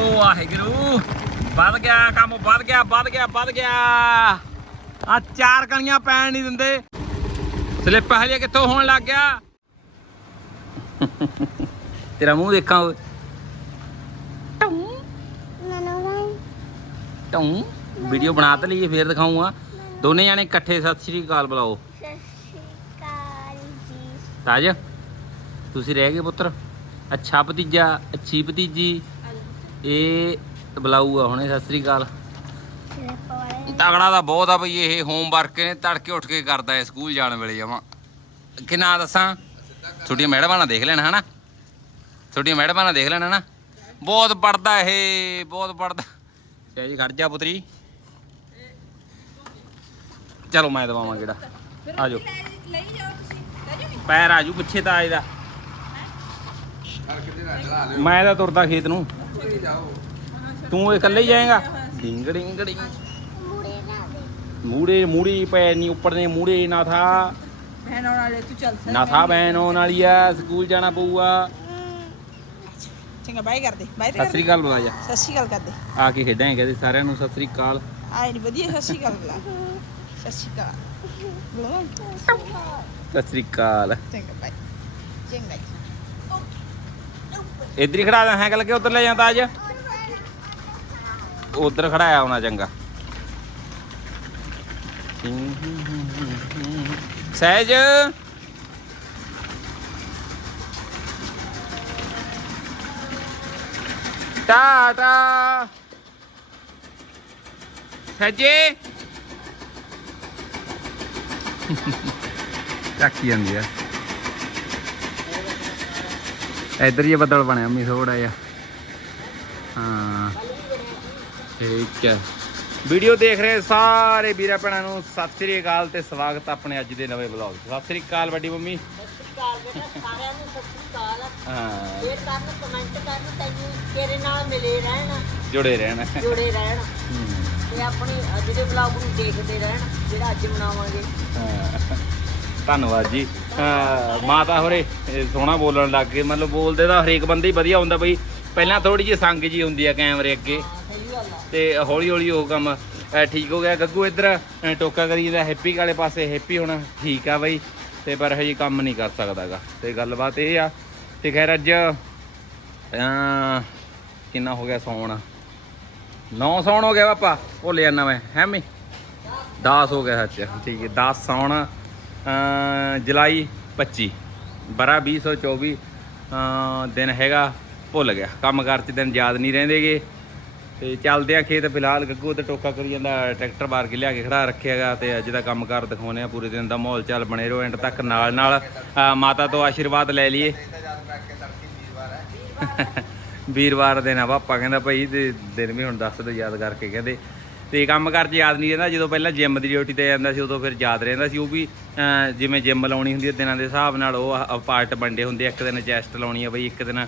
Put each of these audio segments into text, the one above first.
ਓ ਵਾਹਿਗੁਰੂ। ਵੱਧ ਗਿਆ ਕੰਮ ਵੱਧ ਗਿਆ ਵੱਧ ਗਿਆ ਵੱਧ ਗਿਆ। ਆ ਚਾਰ ਕਣੀਆਂ ਪੈਣ ਨਹੀਂ ਦਿੰਦੇ। ਸਲਿੱਪ ਹਜੇ ਕਿੱਥੋਂ ਹੋਣ ਲੱਗ ਗਿਆ? ਤੇਰਾ ਮੂੰਹ ਦੇਖਾਂ ਓਏ ਟੌਂ ਵੀਡੀਓ ਬਣਾ ਤਾਂ ਲਈਏ ਫੇਰ ਦਿਖਾਉਂਗਾ ਦੋਨੇ ਜਾਣੇ ਇਕੱਠੇ ਸਤਿ ਸ਼੍ਰੀ ਅਕਾਲ ਬੁਲਾਓ। ਸਤਿ ਸ਼੍ਰੀ ਅਕਾਲ ਜੀ ਤਾਜ ਤੁਸੀਂ ਰਹਿ ਗਏ ਪੁੱਤਰ? ਅੱਛਾ ਭਤੀਜਾ ਅੱਛੀ ਭਤੀਜੀ। ਇਹ ਬੁਲਾਊਗਾ ਹੁਣੇ ਸਤਿ ਸ੍ਰੀ ਅਕਾਲ। ਤਗੜਾ ਦਾ ਬਹੁਤ ਆ ਬਈ ਇਹ ਹੋਮਵਰਕ ਨੇ ਤੜਕੇ ਉੱਠ ਕੇ ਕਰਦਾ ਹੈ ਸਕੂਲ ਜਾਣ ਵੇਲੇ ਜਮਾ। ਕਿ ਨਾ ਦੱਸਾਂ? ਛੋਟੀਆਂ ਮੈਡਮਾਂ ਨਾਲ ਦੇਖ ਲੈਣਾ ਹਨਾ? ਛੋਟੀਆਂ ਮੈਡਮਾਂ ਨਾਲ ਦੇਖ ਲੈਣਾ ਨਾ ਬਹੁਤ ਪੜਦਾ ਇਹ ਬਹੁਤ ਪੜਦਾ ਚਾ ਜੀ ਖੜ ਜਾ ਪੁੱਤਰੀ। ਚਲੋ ਮੈਂ ਦਵਾਵਾਂ ਕਿਹੜਾ। ਆਜੋ ਪੈਰ ਆਜੂ ਪਿੱਛੇ ਤਾਂ ਆਜਦਾ ਮੈਂ ਤਾਂ ਤੁਰਦਾ ਖੇਤ ਨੂੰ। ਤੂੰ ਇਕੱਲੇ ਹੀ ਜਾਏਗਾ? ਡਿੰਗ। ਡਿੰਗ ਡਿੰਗ ਮੂੜੇ ਮੂੜੇ ਪੈ ਨਹੀਂ ਉੱਪਰ ਨੇ ਮੂੜੇ ਨਾ ਥਾ। ਬਹਿਣ ਆਉਣ ਵਾਲੇ ਤੂੰ ਚੱਲ ਨਾ ਥਾ ਬੈਨ ਆਉਣ ਵਾਲੀ ਆ ਸਕੂਲ ਜਾਣਾ ਪਊਗਾ। ਚੰਗਾ ਬਾਈ ਕਰਦੇ ਬਾਈ ਸਤਿ ਸ੍ਰੀ ਅਕਾਲ ਬੁਲਾ ਜਾ ਸਤਿ ਸ਼੍ਰੀ ਅਕਾਲ ਕਰਦੇ। ਆ ਕੇ ਖੇਡਾਂਗੇ ਕਹਿੰਦੇ ਸਾਰਿਆਂ ਨੂੰ ਸਤਿ ਸ੍ਰੀ ਅਕਾਲ। ਆਏ ਨਹੀਂ ਵਧੀਆ ਸਤਿ ਸ਼੍ਰੀ ਅਕਾਲ ਬੁਲਾ ਸਤਿ ਸ਼੍ਰੀ ਅਕਾਲ। ਬੁਲਾ ਸਤਿ ਸ੍ਰੀ ਅਕਾਲ। ਚੰਗਾ ਬਾਈ ਚੰਗਾ ਇੱਧਰ ਹੀ ਖੜਾ ਦਾਂ ਸਾਈਕਲ ਕਿ ਉੱਧਰ ਲੈ ਜਾਂਦਾ ਅੱਜ? ਉੱਧਰ ਖੜਾਇਆ ਹੋਣਾ ਚੰਗਾ। ਸਹਿਜ। ਟਾਟਾ ਸਹਿਜੇ। ਚੱਕੀ ਜਾਂਦੀ ਆ। ਇੱਧਰ ਹੀ ਬੱਦਲ ਬਣਿਆ ਮੀ ਥੋੜਾ ਜਿਹਾ। ਹਾਂ। ਠੀਕ ਹੈ। ਵੀਡੀਓ ਦੇਖ ਰਹੇ ਸਾਰੇ ਵੀਰਾਂ ਭੈਣਾਂ ਨੂੰ। ਸਤਿ ਸ੍ਰੀ ਅਕਾਲ ਤੇ ਸਵਾਗਤ ਆਪਣੇ ਅੱਜ ਦੇ ਨਵੇਂ ਵਲੌਗ ਸਤਿ ਸ੍ਰੀ ਅਕਾਲ ਵੱਡੀ ਮੰਮੀ। ਸਾਰਿਆਂ ਨੂੰ ਸਤਿ ਸ੍ਰੀ ਅਕਾਲ ਹਾਂ। ਸ਼ੇਅਰ ਕਰਨ ਕਮੈਂਟ ਕਰਨ ਤੈਨੂੰ ਤੇਰੇ ਨਾਲ ਮਿਲੇ ਰਹਿਣ ਜੁੜੇ ਰਹਿਣਾ। ਜੁੜੇ ਰਹਿਣ ਹੂੰ, ਤੇ ਆਪਣੀ ਅੱਜ ਦੇ ਵਲੌਗ ਨੂੰ ਦੇਖਦੇ ਰਹਿਣ ਜਿਹੜਾ ਅੱਜ ਬਣਾਵਾਂਗੇ ਹਾਂ। ਧੰਨਵਾਦ ਜੀ। ਮਾਤਾ ਹੋਰੇ ਸੋਹਣਾ ਬੋਲਣ ਲੱਗ ਗਏ। ਮਤਲਬ ਬੋਲਦੇ ਤਾਂ ਹਰੇਕ ਬੰਦੇ ਹੀ ਵਧੀਆ ਹੁੰਦਾ ਬਈ। ਪਹਿਲਾਂ ਥੋੜੀ ਜਿਹੀ ਸੰਗ ਜੀ ਹੁੰਦੀ ਆ ਕੈਮਰੇ ਅੱਗੇ। ਹਾਂ ਤੇ ਹੌਲੀ ਹੌਲੀ ਉਹ ਕੰਮ ਠੀਕ ਹੋ ਗਿਆ। ਗੱਗੂ ਇੱਧਰ ਟੋਕਾ ਕਰੀਦਾ ਜਾਂਦਾ ਹੈਪੀ ਵਾਲੇ ਪਾਸੇ ਹੈਪੀ ਹੁਣ ਠੀਕ ਆ ਬਈ। ਤੇ ਪਰ ਹਜੇ ਕੰਮ ਨਹੀਂ ਕਰ ਸਕਦਾਗਾ। ਤੇ ਗੱਲਬਾਤ ਇਹ ਆ, ਤੇ ਖੈਰ ਅੱਜ ਕਿੰਨਾ ਹੋ ਗਿਆ ਸੌਣ? 9 ਸੌਣ ਹੋ ਗਿਆ ਪਾਪਾ ਭੁੱਲ ਜਾਂਦਾ ਮੈਂ ਹੈਮੀ 10 ਹੋ ਗਿਆ ਸੱਚ। ਠੀਕ ਹੈ 10 ਸੌਣ ਜੁਲਾਈ 25 ਬਰਾ 2024 ਅ, ਦਿਨ ਹੈਗਾ ਭੁੱਲ ਗਿਆ। ਕੰਮ ਕਾਰ ਚ ਦਿਨ ਯਾਦ ਨਹੀਂ ਰਹਿੰਦੇਗੇ। ਤੇ ਚੱਲਦੇ ਆ ਖੇਤ ਫਿਲਹਾਲ ਗੱਗੂ ਤੇ ਟੋਕਾ ਕਰੀ ਜਾਂਦਾ ਟਰੈਕਟਰ ਬਾਰ ਕੇ ਲਿਆ ਕੇ ਖੜਾ ਰੱਖਿਆਗਾ ਤੇ ਅੱਜ ਦਾ ਕੰਮਕਾਰ ਦਿਖਾਉਨੇ ਆ ਪੂਰੇ ਦਿਨ ਦਾ ਮਾਹੌਲ ਚਾਲ ਬਣੇ ਰਹੋ ਐਂਡ ਤੱਕ ਨਾਲ ਨਾਲ ਮਾਤਾ ਤੋਂ ਆਸ਼ੀਰਵਾਦ ਲੈ ਲਈਏ। ਵੀਰਵਾਰ ਦਿਨ ਆ ਪਾਪਾ ਕਹਿੰਦਾ ਭਾਈ ਤੇ ਦਿਨ ਵੀ ਹੁਣ ਦੱਸ ਦਿਓ ਯਾਦ ਕਰਕੇ ਕਹਿੰਦੇ। ਤੇ ਕੰਮ ਕਰ ਚ ਯਾਦ ਨਹੀਂ ਰਹਿੰਦਾ ਜਦੋਂ ਪਹਿਲਾਂ ਜਿਮ ਦੀ ਡਿਊਟੀ ਤੇ ਜਾਂਦਾ ਸੀ ਉਦੋਂ ਫਿਰ ਯਾਦ ਰਹਿੰਦਾ ਸੀ ਉਹ ਵੀ ਜਿਵੇਂ ਜਿਮ ਲਾਉਣੀ ਹੁੰਦੀ ਹੈ ਦਿਨਾਂ ਦੇ ਹਿਸਾਬ ਨਾਲ ਉਹ ਪਾਰਟ ਵੰਡੇ ਹੁੰਦੇ ਆ। ਇੱਕ ਦਿਨ ਚੈਸਟ ਲਾਉਣੀ ਆ ਬਈ ਇੱਕ ਦਿਨ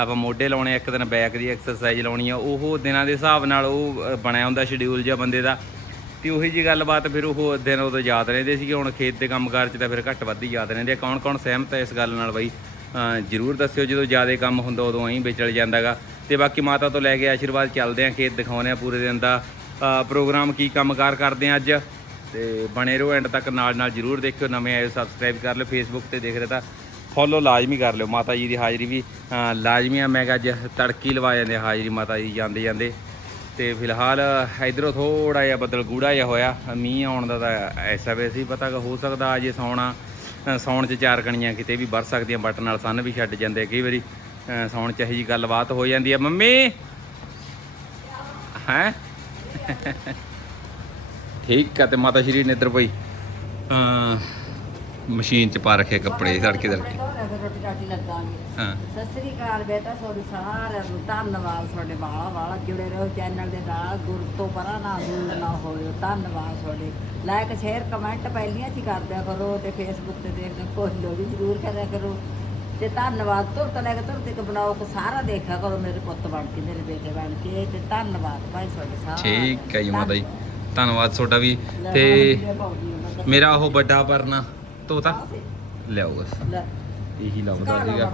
ਆਪਾਂ ਮੋਢੇ ਲਾਉਣੇ ਆ, ਇੱਕ ਦਿਨ ਬੈਕ ਦੀ ਐਕਸਰਸਾਈਜ਼ ਲਾਉਣੀ ਆ ਉਹ ਦਿਨਾਂ ਦੇ ਹਿਸਾਬ ਨਾਲ ਉਹ ਬਣਿਆ ਹੁੰਦਾ ਸ਼ਡਿਊਲ ਜਿਹਾ ਬੰਦੇ ਦਾ। ਤੇ ਉਹੀ ਜੀ ਗੱਲਬਾਤ ਫਿਰ ਉਹ ਦਿਨ ਉਦੋਂ ਯਾਦ ਰਹਿੰਦੇ ਸੀਗੇ ਹੁਣ ਖੇਤ ਦੇ ਕੰਮਕਾਰ 'ਚ ਤਾਂ ਫਿਰ ਘੱਟ ਵੱਧ ਹੀ ਯਾਦ ਰਹਿੰਦੇ ਆ। ਕੌਣ ਕੌਣ ਸਹਿਮਤ ਹੈ ਇਸ ਗੱਲ ਨਾਲ ਬਈ? ਜਰੂਰ ਦੱਸਿਓ ਜਦੋਂ ਜ਼ਿਆਦਾ ਕੰਮ ਹੁੰਦਾ ਉਦੋਂ ਐਂ ਵਿਚਲ ਜਾਂਦਾਗਾ। ਤੇ ਬਾਕੀ ਮਾਤਾ ਤੋਂ ਲੈ ਕੇ ਆਸ਼ੀਰਵਾਦ ਚੱਲਦੇ ਆ ਖੇਤ ਦਿਖਾਉਂਦੇ ਆ ਪੂਰੇ ਦਿਨ ਦਾ। ਪ੍ਰੋਗਰਾਮ ਕੀ ਕੰਮਕਾਰ ਕਰਦੇ ਆ ਅੱਜ? ਤੇ ਬਣੇ ਰਹੋ ਐਂਡ ਤੱਕ ਨਾਲ ਨਾਲ ਜਰੂਰ ਦੇਖਿਓ। ਨਵੇਂ ਆਏ ਸਬਸਕ੍ਰਾਈਬ ਕਰ ਲਿਓ ਫੇਸਬੁੱਕ ਤੇ ਦੇਖ ਰਹੇ ਤਾਂ ਫੋਲੋ ਲਾਜ਼ਮੀ ਕਰ ਲਿਓ। ਮਾਤਾ ਜੀ ਦੀ ਹਾਜ਼ਰੀ ਵੀ ਲਾਜ਼ਮੀ ਆ। ਮੈਂ ਕਿਹਾ ਅੱਜ ਤੜਕੀ ਲਵਾ ਜਾਂਦੇ ਹਾਜ਼ਰੀ ਮਾਤਾ ਜੀ ਜਾਂਦੇ ਜਾਂਦੇ। ਤੇ ਫਿਲਹਾਲ ਇਧਰੋਂ ਥੋੜਾ ਜਿਹਾ ਬੱਦਲ ਗੂੜਾ ਜਿਹਾ ਹੋਇਆ। ਮੀਂਹ ਆਉਣ ਦਾ ਤਾਂ ਐਸਾ ਵੈਸੇ ਹੀ ਪਤਾ ਹੋ ਸਕਦਾ ਅਜੇ ਸੌਣਾ ਅ, ਸੌਣ ਚ ਚਾਰ ਕਣੀਆਂ ਕਿਤੇ ਵੀ ਵਰ ਸਕਦੀਆਂ ਬਟ ਨਾਲ ਸੰਨ ਵੀ ਛੱਡ ਜਾਂਦੇ ਕਈ ਵਾਰੀ ਅ, ਸੌਣ ਚ ਇਹੋ ਜੀ ਗੱਲਬਾਤ ਹੋ ਜਾਂਦੀ ਹੈ ਮੰਮੀ! ਹੈ? ਠੀਕ ਆ ਤੇ ਮਾਤਾ ਸ਼੍ਰੀ ਨੇ ਇੱਧਰ ਪਈ ਅ ਮਸ਼ੀਨ ਚ ਪਾ ਰੱਖੇ ਕੱਪੜੇ ਧੜਕੇ ਧੜਕੇ ਰੋਟੀ ਰਾਟੀ ਲੱਗਾਂਗੇ ਹਾਂ। ਸਤਿ ਸ੍ਰੀ ਅਕਾਲ ਬੇਟਾ ਤੁਹਾਡੇ ਸਾਰਿਆਂ ਨੂੰ ਧੰਨਵਾਦ ਤੁਹਾਡੇ ਬਾਲਾ ਬਾਲਾ ਜੁੜੇ ਰਹੋ ਚੈਨਲ ਦੇ ਨਾਲ ਗੁਰ ਤੋਂ ਪਰਾਂ ਨਾ ਦੂਰ ਨਾ ਹੋਇਓ ਧੰਨਵਾਦ ਤੁਹਾਡੇ। ਲਾਈਕ ਸ਼ੇਅਰ ਕਮੈਂਟ ਪਹਿਲੀਆਂ ਚ ਹੀ ਕਰ ਦਿਆ ਕਰੋ ਤੇ ਫੇਸਬੁੱਕ ਤੇ ਦੇਖਦੇ ਫੋਲੋ ਵੀ ਜ਼ਰੂਰ ਕਰਿਆ ਕਰੋ। ਤੇ ਧੰਨਵਾਦ ਤੁਰ ਤੋਂ ਲੈ ਕੇ ਤੁਰ ਤੱਕ ਬਣਾਓ ਕੋ ਸਾਰਾ ਦੇਖਿਆ ਕਰੋ ਮੇਰੇ ਪੁੱਤ ਬਣ ਕੇ ਮੇਰੇ ਬੇਟੇ ਬਣ ਕੇ ਤੇ ਧੰਨਵਾਦ ਭਾਈ ਤੁਹਾਡੇ ਸਾਰਿਆਂ ਠੀਕ ਹੈ ਜੀ ਮਾਤਾ ਜੀ ਧੰਨਵਾਦ ਤੁਹਾਡਾ ਵੀ। ਤੇ ਮੇਰਾ ਉਹ ਵੱਡਾ ਪਰਨਾ ਤੋਤਾ। ਲਿਆਓ ਬਸ। ਲੈ। ਇਹੀ ਲੱਭਦਾ ਸੀਗਾ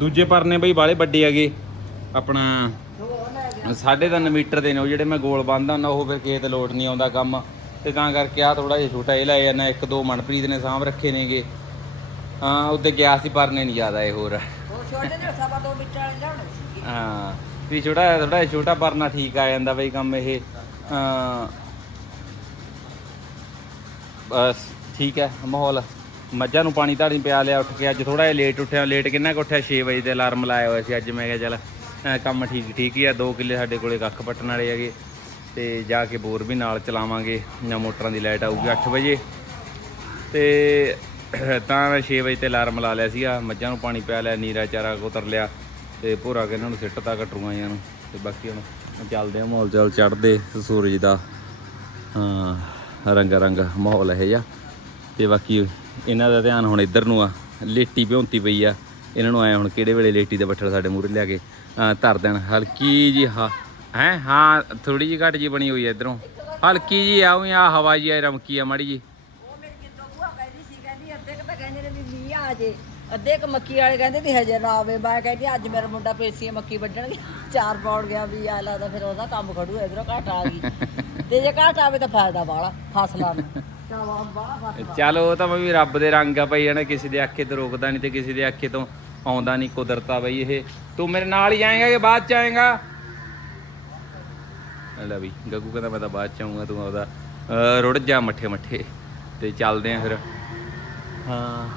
ਦੂਜੇ ਪਰਨੇ ਬਈ ਬਾਲੇ ਵੱਡੇ ਹੈਗੇ ਆਪਣਾ ਸਾਢੇ ਤਿੰਨ ਮੀਟਰ ਦੇ ਨੇ ਉਹ ਜਿਹੜੇ ਮੈਂ ਗੋਲ ਬੰਨਦਾ ਹੁੰਦਾ ਉਹ ਫਿਰ ਕਿਸੇ ਤੇ ਲੋਟ ਨਹੀਂ ਆਉਂਦਾ ਕੰਮ। ਤੇ ਤਾਂ ਕਰਕੇ ਆ ਥੋੜਾ ਜਿਹਾ ਛੋਟਾ ਇਹ ਲਾਇਆ ਜਾਂਦਾ ਇੱਕ ਦੋ ਮਨਪ੍ਰੀਤ ਨੇ ਸਾਂਭ ਰੱਖੇ ਨੇਗੇ। ਹਾਂ ਉੱਤੇ ਗਿਆ ਸੀ ਪਰਨੇ ਨਹੀਂ ਜ਼ਿਆਦਾ ਇਹ ਹੋਰ। ਉਹ ਛੋਟੇ ਜਿਹੇ ਸਵਾ ਦੋ ਮਿੰਟ ਵਾਲੇ ਲਿਆਉਣੇ ਸੀਗੇ ਹਾਂ ਵੀ ਛੋਟਾ ਥੋੜਾ ਛੋਟਾ ਪਰਨਾ ਠੀਕ ਆ ਜਾਂਦਾ ਬਈ ਕੰਮ ਇਹ। ਹਾਂ। ਬਸ ਠੀਕ ਹੈ ਮਾਹੌਲ। ਮੱਝਾਂ ਨੂੰ ਪਾਣੀ ਧਾਣੀ ਪਿਆ ਲਿਆ ਉੱਠ ਕੇ ਅੱਜ ਥੋੜਾ ਜਿਹਾ ਲੇਟ ਉੱਠਿਆ ਲੇਟ ਕਿੰਨਾ ਕੁ ਉੱਠਿਆ? 6 ਵਜੇ ਤੇ ਅਲਾਰਮ ਲਾਇਆ ਹੋਇਆ ਸੀ ਅੱਜ ਮੈਂ ਕਿਹਾ ਚੱਲ ਅਹ ਕੰਮ ਠੀਕ ਠੀਕ ਹੀ ਆ 2 ਕਿੱਲੇ ਸਾਡੇ ਕੋਲੇ ਕੱਖ ਪੱਟਣ ਵਾਲੇ ਹੈਗੇ। ਤੇ ਜਾ ਕੇ ਬੋਰ ਵੀ ਨਾਲ ਚਲਾਵਾਂਗੇ ਜਾਂ ਮੋਟਰਾਂ ਦੀ ਲਾਈਟ ਆਊਗੀ 8 ਵਜੇ। ਤੇ ਤਾਂ ਮੈਂ 6 ਵਜੇ ਤੇ ਅਲਾਰਮ ਲਾ ਲਿਆ ਸੀਗਾ, ਮੱਝਾਂ ਨੂੰ ਪਾਣੀ ਪਿਆ ਲਿਆ, ਨੀਰਾ ਚਾਰਾ ਉਤਰ ਲਿਆ ਤੇ ਭੋਰਾ ਕੇ ਇਹਨਾਂ ਨੂੰ ਸਿੱਟਤਾ ਕਟਰੂਆਂ ਜਿਹਾਂ ਨੂੰ ਤੇ ਬਾਕੀ ਹੁਣ ਚੱਲਦੇ ਆ ਮਾਹੌਲ ਚੱਲ ਚੜਦੇ ਸੂਰਜ ਦਾ। ਹਾਂ ਰੰਗਾ ਰੰਗ ਮਾਹੌਲ ਇਹ ਜਿਹਾ। ਤੇ ਬਾਕੀ ਇਹਨਾਂ ਦਾ ਧਿਆਨ ਹੁਣ ਇੱਧਰ ਨੂੰ ਆ, ਲੇਟੀ ਭਿਉਂਤੀ ਪਈ ਆ। ਇਹਨਾਂ ਨੂੰ ਆਇਆ ਹੁਣ ਕਿਹੜੇ ਵੇਲੇ ਲੇਟੀ ਦੇ ਬੱਠਲ ਸਾਡੇ ਮੂਹਰੇ ਲਿਆ ਕੇ ਧਰ ਦੇਣ। ਹਲਕੀ ਜੀ ਹਾਂ, ਹੈ? ਹਾਂ ਥੋੜੀ ਜੀ ਘੱਟ ਜੀ ਬਣੀ ਹੋਈ ਹੈ ਇਧਰੋਂ। ਹਲਕੀ ਜੀ ਆਉਂ ਆ, ਹਵਾ ਜੀ ਆ, ਰਮਕੀ ਆ, ਮਾੜੀ ਜੀ ਉਹ ਮੇਰੀ ਕਿਦੋਂ ਭੂਆ ਕਹਿੰਦੀ ਸੀ ਕਹਿੰਦੀ ਅੱਧੇ ਕੁ ਤਾਂ ਕਹਿੰਦੇ ਨੇ ਵੀ ਮੀਂਹ ਆ ਜੇ ਅੱਧੇ ਕ ਮੱਕੀ ਵਾਲੇ ਕਹਿੰਦੇ ਵੀ ਹਜੇ ਨਾ ਆਵੇ ਮੈਂ ਕਹਿੰਦੀ ਅੱਜ ਮੇਰਾ ਮੁੰਡਾ ਪੇਸੀਆਂ ਮੱਕੀ ਵੱਢਣਗੇ ਚਾਰ ਪੌੜ ਗਿਆ ਵੀ ਆ ਲੱਗਦਾ ਫਿਰ ਉਹਦਾ ਕੰਮ ਖੜੂ ਇਧਰੋਂ ਘਾਟ ਆ ਗਈ। ਤੇ ਜੇ ਘਾਟ ਆਵੇ ਤਾਂ ਫਾਇਦਾ ਬਾਲਾ ਫਸਲਾਂ ਨੂੰ। ਚੱਲ ਉਹ ਤਾਂ ਵੀ ਰੱਬ ਦੇ ਰੰਗ ਆ ਬਈ ਇਹਨੇ ਕਿਸੇ ਦੇ ਆਖੇ ਤੋਂ ਰੋਕਦਾ ਨਹੀਂ ਤੇ ਕਿਸੇ ਦੇ ਆਖੇ ਤੋਂ ਆਉਂਦਾ ਨਹੀਂ ਕੁਦਰਤਾ ਬਈ ਇਹ। ਤੂੰ ਮੇਰੇ ਨਾਲ ਹੀ ਆਏਗਾ ਕਿ ਬਾਅਦ ਚ ਆਏਗਾ? ਲੈ ਵੀ ਗੱਗੂ ਕਹਿੰਦਾ ਮੈਂ ਤਾਂ ਬਾਅਦ ਚ ਆਉਂਗਾ ਤੂੰ ਆਉਦਾ ਰੁੜ ਜਾ ਮੱਠੇ ਮੱਠੇ ਤੇ ਚੱਲਦੇ ਆ ਫਿਰ। ਹਾਂ।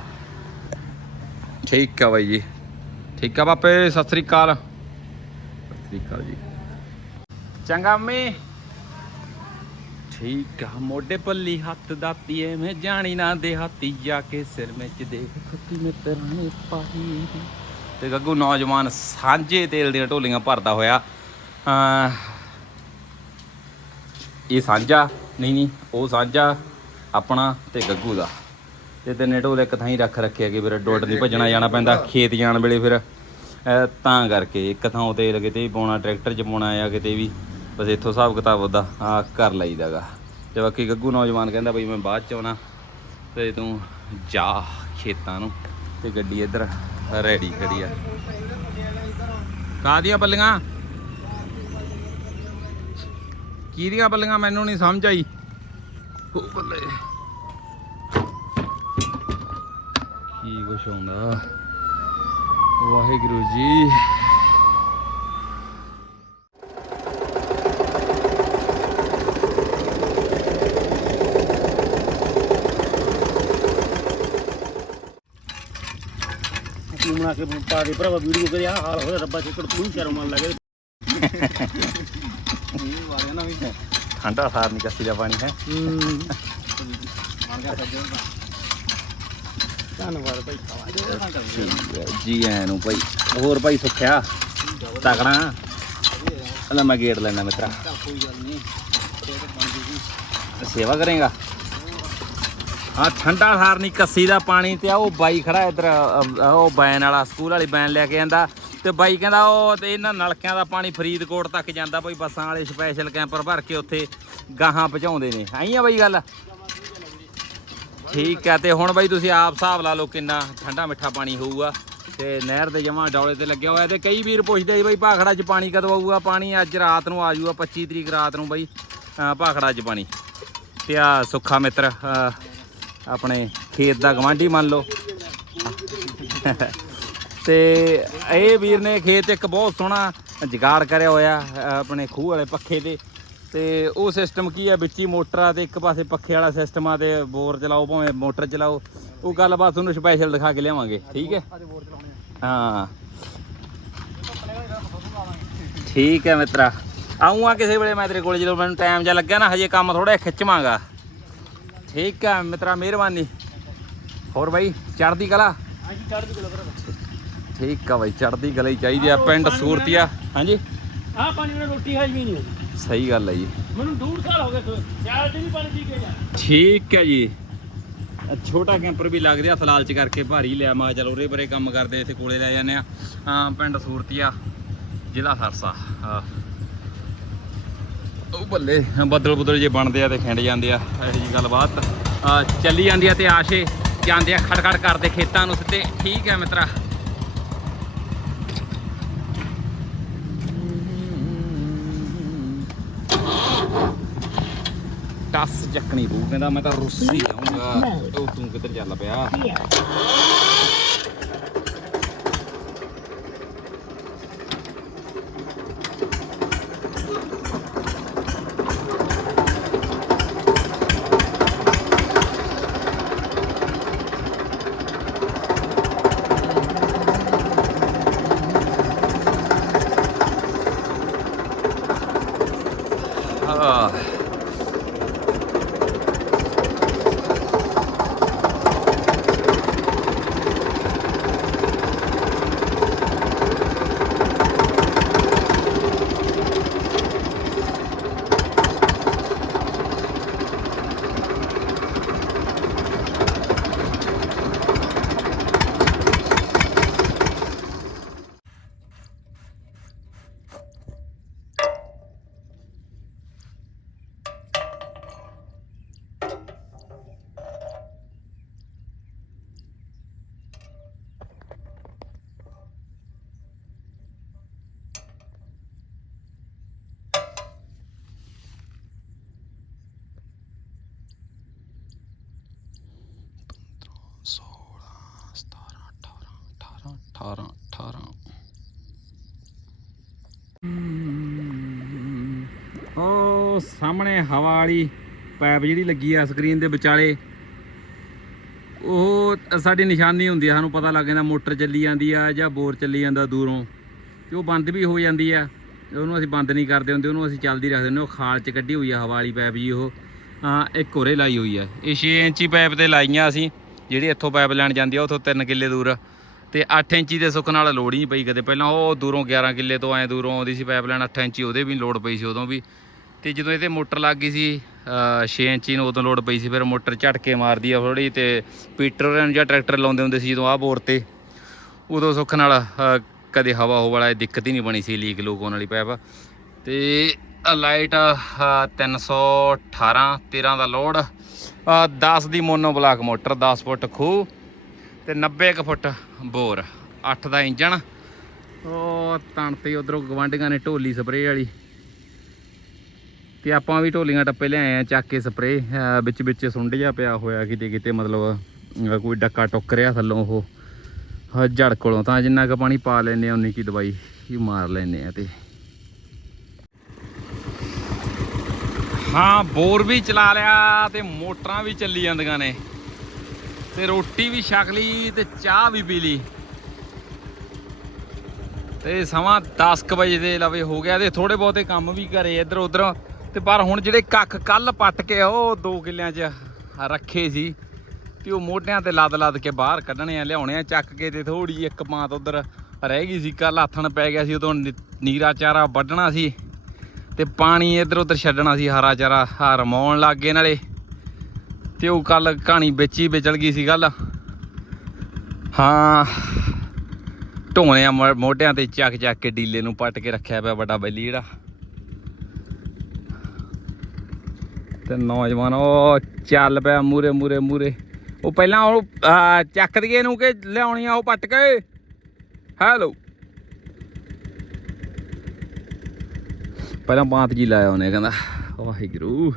ਠੀਕ ਆ ਬਾਈ ਜੀ। ਠੀਕ ਆ ਬਾਪੇ, ਸਤਿ ਸ੍ਰੀ ਅਕਾਲ। ਸਤਿ ਸ੍ਰੀ ਅਕਾਲ ਜੀ। ਚੰਗਾ ਅੰਮੀ ਠੀਕ ਆ, ਮੋਢੇ ਪੱਲੀ ਹੱਥ ਦਾਤੀ ਐ ਮੈਂ ਜਾਣੀ ਨਾ ਦੇ ਹਾਤੀ ਜਾ ਕੇ ਸਿਰ ਵਿੱਚ ਦੇਖ ਖੱਤੀ ਮੇ ਤਰਨੇ ਪਾਈ। ਤੇ ਗੱਗੂ, ਨੌਜਵਾਨ ਸਾਂਝੇ ਤੇਲ ਦੀਆਂ ਢੋਲੀਆਂ ਭਰਦਾ ਹੋਇਆ। ਅਹ, ਇਹ ਸਾਂਝਾ, ਨਹੀਂ ਨਹੀਂ, ਉਹ ਸਾਂਝਾ ਆਪਣਾ ਤੇ ਗੱਗੂ ਦਾ। ਤੇ ਤਿੰਨੇ ਢੋਲ ਇੱਕ ਥਾਂ ਹੀ ਰੱਖ ਰੱਖਿਆ ਕਿ ਫਿਰ ਡੋਟ ਨਹੀਂ ਭੱਜਣਾ ਜਾਣਾ ਪੈਂਦਾ ਖੇਤ ਜਾਣ ਵੇਲੇ ਫਿਰ। ਤਾਂ ਕਰਕੇ ਇੱਕ ਥਾਂ ਤੇਲ ਕਿਤੇ ਵੀ ਪਾਉਣਾ ਟਰੈਕਟਰ 'ਚ ਪਾਉਣਾ ਆ ਕਿਤੇ ਵੀ ਬਸ ਇੱਥੋਂ ਹਿਸਾਬ ਕਿਤਾਬ ਉਹਦਾ ਆ ਕਰ ਲਈਦਾਗਾ। ਤੇ ਬਾਕੀ ਗੱਗੂ ਨੌਜਵਾਨ ਕਹਿੰਦਾ ਬਈ ਮੈਂ ਬਾਅਦ ਚ ਆਉਣਾ ਤੇ ਤੂੰ ਜਾ ਖੇਤਾਂ ਨੂੰ ਤੇ ਗੱਡੀ ਇੱਧਰ ਰੈਡੀ ਖੜੀ ਆ। ਕਾਹਦੀਆਂ ਬੱਲੀਆਂ ਕਿਹਦੀਆਂ ਬੱਲੀਆਂ ਮੈਨੂੰ ਨਹੀਂ ਸਮਝ ਆਈ। ਉਹ ਬੱਲੇ ਕੀ ਕੁਛ ਹੁੰਦਾ ਵਾਹਿਗੁਰੂ ਜੀ। ਤੂੰ ਬਣਾ ਕੇ ਪਾ ਦੇ ਭਰਾਵਾ ਵੀਡੀਓ ਕਰੇ ਆ ਹਾਲ ਹੋਇਆ ਰੱਬਾ ਚਿੱਕੜ ਤੂੰ ਸ਼ਰਮ ਮੰਨ ਲੱਗੇ ਇਹ ਵਾਲਿਆ ਨਾ ਵੀ ਠੰਡਾ ਸਾਰ ਨਹੀਂ ਕੱਸੀ ਦਾ ਪਾਣੀ ਹੈ। ਹੂੰ। ਧੰਨਵਾਦ ਭਾਈ। ਠੀਕ ਹੈ ਜੀ ਐ ਨੂੰ ਭਾਈ। ਹੋਰ ਭਾਈ ਸੁੱਖਿਆ? ਤਕੜਾ? ਲੈ ਮੈਂ ਗੇਟ ਲੈਣਾ ਮਿੱਤਰਾ। ਸੇਵਾ ਕਰੇਗਾ? ਹਾਂ ਠੰਡਾ ਹਾਰਨੀ ਕੱਸੀ ਦਾ ਪਾਣੀ ਤੇ ਆ, ਉਹ ਬਾਈ ਖੜਾ ਇਧਰ ਉਹ ਬੈਨ ਵਾਲਾ, ਸਕੂਲ ਵਾਲੀ ਬੈਨ ਲੈ ਕੇ ਆਂਦਾ। ਤੇ ਬਾਈ ਕਹਿੰਦਾ, ਉਹ ਤੇ ਇਹਨਾਂ ਨਲਕਿਆਂ ਦਾ ਪਾਣੀ ਫਰੀਦਕੋਟ ਤੱਕ ਜਾਂਦਾ। ਬਈ ਬੱਸਾਂ ਵਾਲੇ ਸਪੈਸ਼ਲ ਕੈਂਪਰ ਭਰ ਕੇ ਉੱਥੇ ਗਾਹਾਂ ਪਹੁੰਚਾਉਂਦੇ ਨੇ। ਆਈ ਆ ਬਾਈ ਗੱਲ? ਠੀਕ ਹੈ ਤੇ ਹੁਣ ਬਾਈ ਤੁਸੀਂ ਆਪ ਹਿਸਾਬ ਲਾ ਲਓ ਕਿੰਨਾ ਠੰਡਾ ਮਿੱਠਾ ਪਾਣੀ ਹੋਊਗਾ। ਤੇ ਨਹਿਰ ਦੇ ਜਮਾ ਡੌਲੇ ਤੇ ਲੱਗਿਆ ਹੋਇਆ, ਤੇ ਕਈ ਵੀਰ ਪੁੱਛਦੇ ਸੀ ਬਈ, ਭਾਖੜਾ 'ਚ ਪਾਣੀ ਕਦੋਂ ਆਊਗਾ? ਪਾਣੀ ਅੱਜ ਰਾਤ ਨੂੰ ਆ ਜਾਊਗਾ 25 ਤਰੀਕ ਰਾਤ ਨੂੰ ਬਈ। ਭਾਖੜਾ 'ਚ ਪਾਣੀ। ਤੇ ਆ ਸੁੱਖਾ ਮਿੱਤਰ ਆਪਣੇ ਖੇਤ ਦਾ ਗਵਾਂਢੀ ਮੰਨ ਲਓ। ਤੇ ਇਹ ਵੀਰ ਨੇ ਖੇਤ ਇੱਕ ਬਹੁਤ ਸੋਹਣਾ ਜਗਾੜ ਕਰਿਆ ਹੋਇਆ ਆਪਣੇ ਖੂਹ ਵਾਲੇ ਪੱਖੇ ਤੇ। ਤੇ ਉਹ ਸਿਸਟਮ ਕੀ ਆ ਵਿੱਚ ਹੀ ਮੋਟਰ ਆ ਤੇ ਇੱਕ ਪਾਸੇ ਪੱਖੇ ਵਾਲਾ ਸਿਸਟਮ ਆ ਤੇ ਬੋਰ ਚਲਾਓ ਭਾਵੇਂ ਮੋਟਰ ਚਲਾਓ। ਉਹ ਗੱਲਬਾਤ ਤੁਹਾਨੂੰ ਸਪੈਸ਼ਲ ਦਿਖਾ ਕੇ ਲਿਆਵਾਂਗੇ ਠੀਕ ਹੈ? ਹਾਂ। ਠੀਕ ਹੈ ਮਿੱਤਰਾ। ਆਉਂਗਾ ਕਿਸੇ ਵੇਲੇ ਮੈਂ ਤੇਰੇ ਕੋਲ ਜਦੋਂ ਮੈਨੂੰ ਟਾਈਮ ਜਿਹਾ ਲੱਗਿਆ ਨਾ ਹਜੇ ਕੰਮ ਥੋੜਾ ਖਿੱਚਵਾਂਗਾ। ਠੀਕ ਹੈ ਮਿੱਤਰਾ ਮਿਹਰਬਾਨੀ। ਹੋਰ ਬਾਈ ਚੜ੍ਹਦੀ ਕਲਾ? ਹਾਂਜੀ ਚੜ ਜੂ ਭਰਾਵਾ ਠੀਕ ਆ ਬਾਈ ਚੜ੍ਹਦੀ ਕਲਾ ਹੀ ਚਾਹੀਦੀ ਆ ਪਿੰਡ ਸੂਰਤੀਆ। ਹਾਂਜੀ? ਆਹ ਪਾਣੀ ਨਾਲ ਰੋਟੀ ਹਾਜ਼ਮੀ ਨਹੀਂ ਸਹੀ ਗੱਲ ਹੈ ਜੀ। ਮੈਨੂੰ ਡੂਢ ਸਾਲ ਹੋ ਗਏ ਸਿਆਲ ਵੀ ਪਾਣੀ ਪੀ ਕੇ ਜਾ ਠੀਕ ਹੈ ਜੀ। ਛੋਟਾ ਕੈਂਪਰ ਵੀ ਲੱਗਦੇ ਆ ਫਲਾਲ ਚ ਕਰਕੇ ਭਾਰੀ ਲਿਆ। ਮੈਂ ਚਲ ਉਰੇ ਪਰੇ ਕੰਮ ਕਰਦੇ ਇੱਥੇ ਕੋਲੇ ਲੈ ਜਾਂਦੇ ਆ। ਹਾਂ ਪਿੰਡ ਸੂਰਤੀਆ ਜ਼ਿਲ੍ਹਾ ਸਰਸਾ ਉਹ ਬੱਲੇ ਬੱਦਲ ਬੁੱਦਲ ਜੇ ਬਣਦੇ ਆ ਤੇ ਖਿੰਡ ਜਾਂਦੇ ਆ ਇਹੋ ਜੀ ਗੱਲਬਾਤ। ਆ ਚੱਲੀ ਜਾਂਦੀ ਆ ਤੇ ਆਸ਼ੇ ਜਾਂਦੇ ਆ ਖੜਖੜ ਕਰਦੇ ਖੇਤਾਂ ਨੂੰ ਸਿੱਧੇ। ਠੀਕ ਹੈ ਮਿੱਤਰਾ। ਟੱਸ ਚੱਕਣੀ ਪਊ ਕਹਿੰਦਾ ਮੈਂ ਤਾਂ ਰੁੱਸੀ ਜਾਊਂਗਾ ਉਹ ਤੂੰ ਕਿੱਧਰ ਚੱਲ ਪਿਆ? ਉਹ ਸਾਹਮਣੇ ਹਵਾ ਵਾਲੀ ਪਾਈਪ ਜਿਹੜੀ ਲੱਗੀ ਆ ਸਕਰੀਨ ਦੇ ਵਿਚਾਲੇ, ਉਹ ਸਾਡੀ ਨਿਸ਼ਾਨੀ ਹੁੰਦੀ ਆ, ਸਾਨੂੰ ਪਤਾ ਲੱਗ ਜਾਂਦਾ ਮੋਟਰ ਚੱਲੀ ਜਾਂਦੀ ਆ ਜਾਂ ਬੋਰ ਚੱਲੀ ਜਾਂਦਾ ਦੂਰੋਂ, ਤੇ ਉਹ ਬੰਦ ਵੀ ਹੋ ਜਾਂਦੀ ਆ ਉਹਨੂੰ ਅਸੀਂ ਬੰਦ ਨਹੀਂ ਕਰਦੇ ਹੁੰਦੇ, ਉਹਨੂੰ ਅਸੀਂ ਚੱਲਦੀ ਰੱਖਦੇ ਹੁੰਦੇ, ਉਹ ਖਾਲ 'ਚ ਕੱਢੀ ਹੋਈ ਆ ਹਵਾ ਵਾਲੀ ਪਾਈਪ ਜੀ ਉਹ, ਹਾਂ, ਇੱਕ ਹੋਰੇ ਲਾਈ ਹੋਈ ਆ। ਇਹ 6 ਇੰਚੀ ਪਾਈਪ ਤੇ ਲਾਈਆਂ ਅਸੀਂ, ਜਿਹੜੀ ਇੱਥੋਂ ਪਾਈਪ ਲੈਣ ਜਾਂਦੀ ਆ, ਉੱਥੋਂ 3 ਕਿੱਲੇ ਦੂਰ, ਤੇ 8 ਇੰਚੀ ਦੇ ਸੁੱਕ ਨਾਲ ਲੋੜ ਹੀ ਪਈ ਕਦੇ, ਪਹਿਲਾਂ ਉਹ ਦੂਰੋਂ 11 ਕਿੱਲੇ ਤੋਂ ਐ ਦੂਰੋਂ ਆਉਂਦੀ ਸੀ ਪਾਈਪ ਲੈਣ 8 ਇੰਚੀ ਉਹਦੇ ਵੀ ਲੋੜ ਪਈ ਸੀ ਉਦੋਂ ਵੀ ਤੇ ਜਦੋਂ ਇਹਦੇ ਮੋਟਰ ਲੱਗ ਗਈ ਸੀ 6 ਇੰਚੀ ਨੂੰ ਉਦੋਂ ਲੋਡ ਪਈ ਸੀ ਫਿਰ ਮੋਟਰ ਝਟਕੇ ਮਾਰਦੀ ਆ ਥੋੜੀ ਤੇ ਪੀਟਰ ਨੂੰ ਜਾਂ ਟਰੈਕਟਰ ਲਾਉਂਦੇ ਹੁੰਦੇ ਸੀ ਜਦੋਂ ਆਹ ਬੋਰ ਤੇ। ਉਦੋਂ ਸੁੱਖ ਨਾਲ ਕਦੇ ਹਵਾ ਹੋ ਵਾਲਾ ਦਿੱਕਤ ਹੀ ਨਹੀਂ ਬਣੀ ਸੀ ਲੀਕ ਲੂਕ ਹੋਣ ਵਾਲੀ ਪੈਪ। ਤੇ ਆਹ ਲਾਈਟ ਅ, 318 13 ਦਾ ਲੋਡ। 10 ਦੀ ਮੋਨੋ ਬਲਾਕ ਮੋਟਰ 10 ਫੁੱਟ ਖੂਹ ਤੇ 90 ਕੁ ਫੁੱਟ ਬੋਰ 8 ਦਾ ਇੰਜਣ। ਉਹ ਤਣ ਤੇ ਉਧਰੋਂ ਗਵਾਂਢੀਆਂ ਨੇ ਢੋਲੀ ਸਪਰੇਅ ਵਾਲੀ। ਤੇ ਆਪਾਂ ਵੀ ਢੋਲੀਆਂ ਟੱਪੇ ਲਿਆਏ ਆ, ਚੱਕ ਕੇ ਸਪਰੇ ਵਿੱਚ ਵਿੱਚ ਸੁੰਡ ਜਿਹਾ ਪਿਆ ਹੋਇਆ ਕਿਤੇ ਕਿਤੇ, ਮਤਲਬ ਕੋਈ ਡੱਕਾ ਟੁੱਕ ਰਿਹਾ ਥੱਲੋਂ ਉਹ। ਅਹ ਜੜ ਕੋਲੋਂ ਤਾਂ ਜਿੰਨਾ ਕੁ ਪਾਣੀ ਪਾ ਲੈਨੇ ਆ, ਉਨੀ ਕੀ ਦਵਾਈ ਹੀ ਮਾਰ ਲੈਨੇ ਆ ਤੇ। ਹਾਂ, ਬੋਰ ਵੀ ਚਲਾ ਲਿਆ ਤੇ ਮੋਟਰਾਂ ਵੀ ਚੱਲੀ ਜਾਂਦੀਆਂ ਨੇ। ਤੇ ਰੋਟੀ ਵੀ ਛਕ ਲਈ ਤੇ ਚਾਹ ਵੀ ਪੀ ਲਈ। ਤੇ ਸਮਾਂ 10 ਕੁ ਵਜੇ ਦੇ ਲਵੇ ਹੋ ਗਿਆ ਤੇ ਥੋੜੇ ਬਹੁਤੇ ਕੰਮ ਵੀ ਘਰੇ ਇੱਧਰ ਉੱਧਰ ਤੇ ਪਰ ਹੁਣ ਜਿਹੜੇ ਕੱਖ ਕੱਲ ਪੱਟ ਕੇ ਉਹ ਦੋ ਕਿੱਲਿਆਂ 'ਚ ਰੱਖੇ ਸੀ ਤੇ ਉਹ ਮੋਢਿਆਂ ਤੇ ਲੱਦ ਲੱਦ ਕੇ ਬਾਹਰ ਕੱਢਣੇ ਆ, ਲਿਆਉਣੇ ਆ, ਚੱਕ ਕੇ ਤੇ ਥੋੜੀ ਇੱਕ ਪਾਂਤ ਉਧਰ ਰਹਿ ਗਈ ਸੀ ਕੱਲ ਹੱਥਣ ਪੈ ਗਿਆ ਸੀ, ਉਦੋਂ ਨੀ- ਨੀਰਾ ਚਾਰਾ ਵੱਢਣਾ ਸੀ ਤੇ ਪਾਣੀ ਇੱਧਰ ਉੱਧਰ ਛੱਡਣਾ ਸੀ, ਹਰਾ ਚਾਰਾ ਹਰਮਾਉਣ ਲੱਗ ਗਏ ਨਾਲੇ ਤੇ ਉਹ ਕੱਲ ਕਹਾਣੀ ਵਿੱਚ ਹੀ ਵਿਚਲ ਗਈ ਸੀ ਗੱਲ। ਹਾਂ, ਢੋਣੇ ਆ ਮੋ- ਮੋਢਿਆਂ ਤੇ ਚੱਕ ਚੱਕ ਕੇ ਡੀਲੇ ਨੂੰ ਪੱਟ ਕੇ ਰੱਖਿਆ ਪਿਆ ਵੱਡਾ ਬੈਲੀ ਜਿਹੜਾ। ਤੇ ਨੌਜਵਾਨ ਉਹ ਚੱਲ ਪਿਆ ਮੂਰੇ ਮੂਰੇ ਮੂਰੇ ਉਹ ਪਹਿਲਾਂ ਉਹ ਆ, ਚੱਕ ਦਈਏ ਨੂੰ ਕਿ ਲਿਆਉਣੀ ਆ ਉਹ ਪੱਟ ਕੇ। ਹੈਲੋ ਪਹਿਲਾਂ ਬਾਤ ਜੀ ਲਾਇਆ ਉਹਨੇ ਕਹਿੰਦਾ ਵਾਹਿਗੁਰੂ।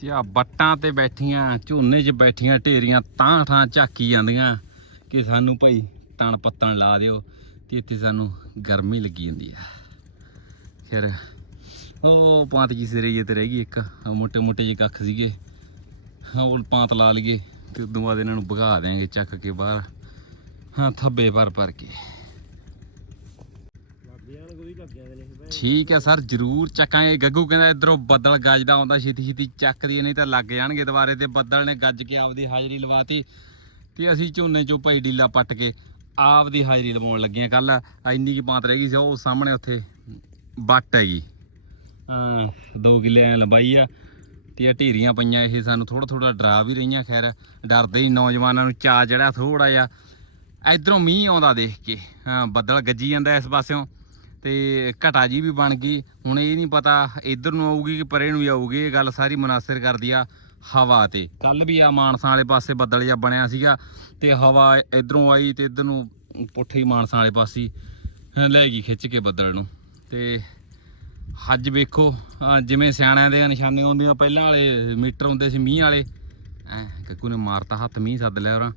ਤੇ ਆ ਬੱਟਾਂ ਤੇ ਬੈਠੀਆਂ ਝੋਨੇ 'ਚ ਬੈਠੀਆਂ ਢੇਰੀਆਂ ਤਾਂ ਠਾਂ ਝਾਕੀ ਜਾਂਦੀਆਂ ਕਿ ਸਾਨੂੰ ਭਾਈ ਤਣ ਪੱਤਣ ਲਾ ਦਿਓ ਤੇ ਇੱਥੇ ਸਾਨੂੰ ਗਰਮੀ ਲੱਗੀ ਜਾਂਦੀ ਆ। ਫਿਰ ਉਹ ਪਾਂਤ ਜੀ ਸਿਰੇ ਜੇ ਤੇ ਰਹਿ ਗਈ ਇੱਕ। ਮੋਟੇ ਮੋਟੇ ਜੇ ਕੱਖ ਸੀਗੇ। ਹਾਂ ਉਹ ਪਾਂਤ ਲਾ ਲਈਏ ਤੇ ਉਦੋਂ ਬਾਅਦ ਇਹਨਾਂ ਨੂੰ ਭਗਾ ਦੇਾਂਗੇ ਚੱਕ ਕੇ ਬਾਹਰ। ਹਾਂ, ਥੱਬੇ ਭਰ ਭਰ ਕੇ। ਠੀਕ ਹੈ ਸਰ, ਜਰੂਰ ਚੱਕਾਂਗੇ। ਗੱਗੂ ਕਹਿੰਦਾ ਇਧਰੋਂ ਬੱਦਲ ਗੱਜਦਾ ਆਉਂਦਾ, ਛੇਤੀ ਛੇਤੀ ਚੱਕਦੀ ਨਹੀਂ ਤਾਂ ਲੱਗ ਜਾਣਗੇ ਦੁਬਾਰੇ ਤੇ ਬੱਦਲ ਨੇ ਗੱਜ ਕੇ ਆਪਦੀ ਹਾਜ਼ਰੀ ਲਵਾਤੀ। ਤੇ ਅਸੀਂ ਝੋਨੇ ਚੋਂ ਭਾਈ ਡੀਲਾ ਪੱਟ ਕੇ ਆਪਦੀ ਹਾਜ਼ਰੀ ਲਵਾਉਣ ਲੱਗੇ ਕੱਲ ਐਨੀ ਕੀ ਪਾਂਤ ਰਹਿ ਗਈ ਸੀ, ਉਹ ਸਾਹਮਣੇ ਉੱਥੇ ਬੱਟ ਹੈਗੀ। ਦੋ ਕਿੱਲੇ ਐ ਲੰਬਾਈ ਆ ਤੇ ਆ ਢੀਰੀਆਂ ਪਈਆਂ ਇਹ ਸਾਨੂੰ ਥੋੜਾ ਥੋੜਾ ਡਰਾ ਵੀ ਰਹੀਆਂ, ਖੈਰ ਡਰਦੇ ਹੀ ਨੌਜਵਾਨਾਂ ਨੂੰ ਚਾ ਚੜਿਆ ਥੋੜਾ ਜਿਹਾ। ਇਧਰੋਂ ਮੀਂਹ ਆਉਂਦਾ ਦੇਖ ਕੇ, ਹਾਂ, ਬੱਦਲ ਗੱਜੀ ਜਾਂਦਾ ਇਸ ਪਾਸਿਓਂ ਤੇ ਘਟਾ ਜੀ ਵੀ ਬਣ ਗਈ। ਹੁਣ ਇਹ ਨਹੀਂ ਪਤਾ ਇਧਰ ਨੂੰ ਆਊਗੀ ਕਿ ਪਰੇ ਨੂੰ ਹੀ ਆਊਗੀ, ਇਹ ਗੱਲ ਸਾਰੀ ਮੁਨਾਸਰ ਕਰਦੀ ਆ ਹਵਾ ਤੇ। ਕੱਲ ਵੀ ਆ ਮਾਨਸਾ ਵਾਲੇ ਪਾਸੇ ਬੱਦਲ ਜਿਹਾ ਬਣਿਆ ਸੀਗਾ ਤੇ ਹਵਾ ਇਧਰੋਂ ਆਈ ਤੇ ਇਧਰ ਨੂੰ ਪੁੱਠੀ ਮਾਨਸਾ ਵਾਲੇ ਪਾਸੇ ਲੈ ਗਈ ਖਿੱਚ ਕੇ ਬੱਦਲ ਨੂੰ ਤੇ ਅੱਜ ਵੇਖੋ ਜਿਵੇਂ ਸਿਆਣਿਆਂ ਦੇ ਨਿਸ਼ਾਨੇ ਹੁੰਦੀਆਂ, ਪਹਿਲਾਂ ਵਾਲੇ ਮੀਟਰ ਹੁੰਦੇ ਸੀ ਮੀਂਹ ਵਾਲੇ। ਐ, ਕੱਕੂ ਨੇ ਮਾਰਤਾ ਹੱਥ, ਮੀਂਹ ਸੱਦ ਲਿਆ ਉਹਨਾਂ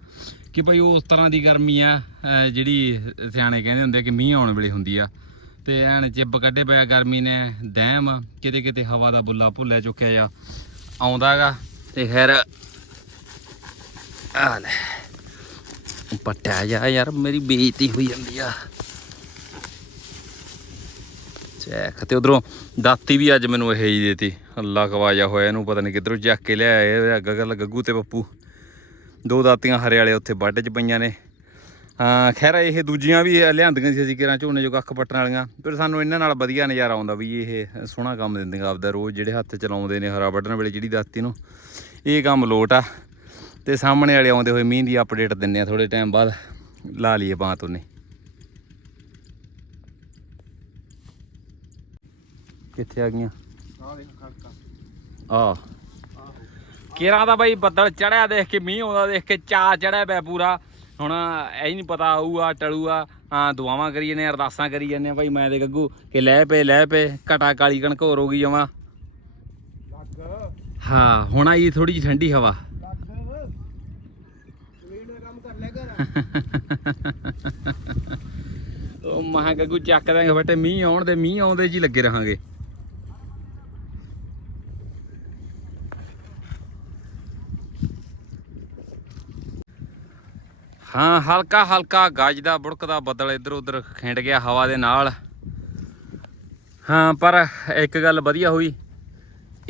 ਕਿ ਭਾਈ ਉਸ ਤਰ੍ਹਾਂ ਦੀ ਗਰਮੀ ਆ ਜਿਹੜੀ ਸਿਆਣੇ ਕਹਿੰਦੇ ਹੁੰਦੇ ਆ ਕਿ ਮੀਂਹ ਆਉਣ ਵੇਲੇ ਹੁੰਦੀ ਆ। ਤੇ ਐਨ ਚਿੱਬ ਕੱਢੇ ਪਿਆ ਗਰਮੀ ਨੇ, ਦਹਿਮ, ਕਿਤੇ ਕਿਤੇ ਹਵਾ ਦਾ ਬੁੱਲਾ ਭੁੱਲਿਆ ਚੁੱਕਿਆ ਜਾ ਆਉਂਦਾਗਾ ਤੇ ਖੈਰ ਆ ਲੈ, ਪੱਟਿਆ ਜਾ ਯਾਰ, ਮੇਰੀ ਬੇਇੱਜ਼ਤੀ ਹੋਈ ਜਾਂਦੀ ਆ। ਚੈੱਕ। ਤੇ ਉਧਰੋਂ ਦਾਤੀ ਵੀ ਅੱਜ ਮੈਨੂੰ ਇਹ ਹੀ ਦੇਤੀ। ਅੱਲਾ ਕਵਾਜਾ ਹੋਇਆ ਇਹਨੂੰ, ਪਤਾ ਨਹੀਂ ਕਿੱਧਰੋਂ ਚੱਕ ਕੇ ਲਿਆਏ ਗਗਲ ਗੱਗੂ ਤੇ ਪੱਪੂ ਦੋ ਦਾਤੀਆਂ ਹਰੇ ਵਾਲੇ ਉੱਥੇ ਵੱਢ 'ਚ ਪਈਆਂ ਨੇ। ਹਾਂ, ਖੈਰ ਇਹ ਦੂਜੀਆਂ ਵੀ ਲਿਆਂਦੀਆਂ ਸੀ ਅਸੀਂ ਕਿਰਾਂ ਝੋਨੇ ਜੋ ਕੱਖ ਪੱਟਣ ਵਾਲੀਆਂ। ਫਿਰ ਸਾਨੂੰ ਇਹਨਾਂ ਨਾਲ ਵਧੀਆ ਨਜ਼ਾਰਾ ਆਉਂਦਾ ਵੀ ਇਹ ਸੋਹਣਾ ਕੰਮ ਦਿੰਦੀਆਂ ਆਪਦਾ ਰੋਜ਼, ਜਿਹੜੇ ਹੱਥ ਚਲਾਉਂਦੇ ਨੇ ਹਰਾ ਵੱਢਣ ਵੇਲੇ ਜਿਹੜੀ ਦਾਤੀ ਨੂੰ। ਇਹ ਕੰਮ ਲੋਟ ਆ। ਤੇ ਸਾਹਮਣੇ ਵਾਲੇ ਆਉਂਦੇ ਹੋਏ ਮੀਂਹ ਦੀ ਅਪਡੇਟ ਦਿੰਨੇ ਆ ਥੋੜੇ ਟਾਈਮ ਬਾਅਦ। ਲਾ ਲਈਏ ਬਾਤ ਉਹਨੇ ਕਿੱਥੇ ਆ ਗਈਆਂ? ਆ ਕਿਰਾਂ ਦਾ ਬਾਈ? ਬੱਦਲ ਚੜਿਆ ਦੇਖ ਕੇ ਮੀਂਹ ਆਉਂਦਾ ਦੇਖ ਕੇ ਚਾ ਚੜਿਆ ਪਿਆ ਪੂਰਾ। ਹੁਣ ਐ ਨਹੀਂ ਪਤਾ ਆਊਗਾ ਟਲੂਗਾ। ਹਾਂ ਦੁਆਵਾਂ ਕਰੀ ਆ ਅਰਦਾਸਾਂ ਕਰੀ ਆ। ਭਾਈ ਮੈਂ ਤੇ ਗੱਗੂ ਕਿ ਲੈ ਪਏ ਲੈ ਪਏ ਘਟਾ ਕਾਲੀ ਕਣਕ ਹੋਰ ਹੋ ਗਈ ਜਮਾ। ਹਾਂ ਹੁਣ ਆਈ ਥੋੜੀ ਜਿਹੀ ਠੰਡੀ ਹਵਾ। ਉਹ ਮਹਾ ਗੱਗੂ ਚੱਕ ਦਾਂਗੇ ਬੇਟੇ ਮੀਂਹ ਆਉਣ ਦੇ ਮੀਂਹ ਆਉਂਦੇ ਜੀ ਲੱਗੇ ਰਹਾਂਗੇ। ਹਾਂ, ਹਲਕਾ ਹਲਕਾ ਗੱਜਦਾ ਬੁੜਕਦਾ ਬੱਦਲ ਇੱਧਰ ਉੱਧਰ ਖਿੰਡ ਗਿਆ ਹਵਾ ਦੇ ਨਾਲ। ਹਾਂ, ਪਰ ਇੱਕ ਗੱਲ ਵਧੀਆ ਹੋਈ,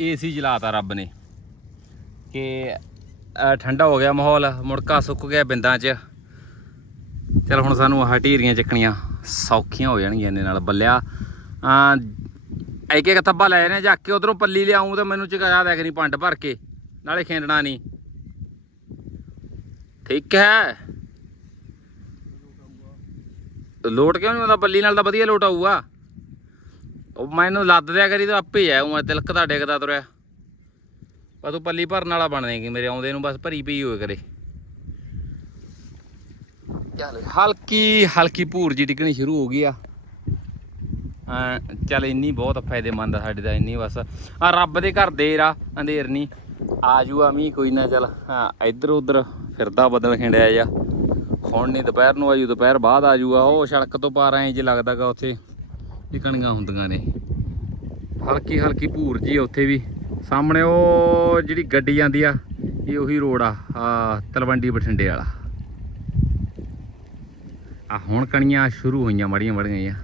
ਏਸੀ ਚਲਾਤਾ ਰੱਬ ਨੇ ਕਿ ਠੰਡਾ ਹੋ ਗਿਆ ਮਾਹੌਲ, ਮੁੜਕਾ ਸੁੱਕ ਗਿਆ ਬਿੰਦਾਂ 'ਚ। ਚਲ ਹੁਣ ਸਾਨੂੰ ਆਹ ਢੀਰੀਆਂ ਚੱਕਣੀਆਂ ਸੌਖੀਆਂ ਹੋ ਜਾਣਗੀਆਂ ਇਹਦੇ ਨਾਲ ਬੱਲਿਆ। ਆ ਇੱਕ ਇੱਕ ਥੱਬਾ ਲੈ ਜਾਣੇ ਜਾ ਕੇ ਉਧਰੋਂ ਪੱਲੀ ਲਿਆਉਂ ਤਾਂ ਮੈਨੂੰ ਚਗਾਇਆ ਦੇ ਨਹੀਂ ਪੰਡ ਭਰ ਕੇ, ਨਾਲੇ ਖੇਡਣਾ ਨਹੀਂ ਠੀਕ ਹੈ। ਲੋਟ ਕਿਉਂ ਨਹੀਂ ਆਉਂਦਾ? ਪੱਲੀ ਨਾਲ ਤਾਂ ਵਧੀਆ ਲੋਟ ਆਊਗਾ। ਉਹ ਮੈਨੂੰ ਲੱਦ ਦਿਆ ਕਰੀ ਤਾਂ ਆਪੇ ਆ ਉਹ ਤਿਲਕਦਾ ਡਿੱਗਦਾ ਤੁਰਿਆ। ਪਰ ਤੂੰ ਪੱਲੀ ਭਰਨ ਵਾਲਾ ਬਣ ਜਾਏਗੀ ਮੇਰੇ, ਆਉਂਦੇ ਨੂੰ ਬਸ ਭਰੀ ਪਈ ਹੋਏ ਕਰੇ। ਚੱਲ, ਹਲਕੀ ਹਲਕੀ ਭੂਰ ਜੀ ਡਿੱਗਣੀ ਸ਼ੁਰੂ ਹੋ ਗਈ ਆ। ਹਾਂ, ਚੱਲ ਇੰਨੀ ਬਹੁਤ ਫਾਇਦੇਮੰਦ ਆ ਸਾਡੇ ਦਾ, ਇੰਨੀ ਬਸ। ਆ ਰੱਬ ਦੇ ਘਰ ਦੇਰ ਆ ਅੰਧੇਰ ਨਹੀਂ ਆ ਜੂਆ ਮੀਂਹ, ਕੋਈ ਨਾ ਚੱਲ। ਹਾਂ ਇੱਧਰ ਉੱਧਰ ਫਿਰਦਾ ਬਦਲ ਖਿੰਡਿਆ ਜਾ ਹੁਣ ਨਹੀਂ, ਦੁਪਹਿਰ ਨੂੰ ਆਜੂ ਦੁਪਹਿਰ ਬਾਅਦ ਆ ਜੂਗਾ ਉਹ ਸੜਕ ਤੋਂ ਪਾਰ ਐਂ ਜੇ ਲੱਗਦਾਗਾ ਉੱਥੇ, ਵੀ ਕਣੀਆਂ ਹੁੰਦੀਆਂ ਨੇ। ਹਲਕੀ ਹਲਕੀ ਭੂਰ ਜੀ ਉੱਥੇ ਵੀ। ਸਾਹਮਣੇ ਉਹ ਜਿਹੜੀ ਗੱਡੀ ਜਾਂਦੀ ਆ, ਇਹ ਉਹੀ ਰੋਡ ਆ ਆ ਤਲਵੰਡੀ ਬਠਿੰਡੇ ਵਾਲਾ। ਆ ਹੁਣ ਕਣੀਆਂ ਸ਼ੁਰੂ ਹੋਈਆਂ, ਮੜੀਆਂ ਮੜੀਆਂ ਜਿਹੀਆਂ।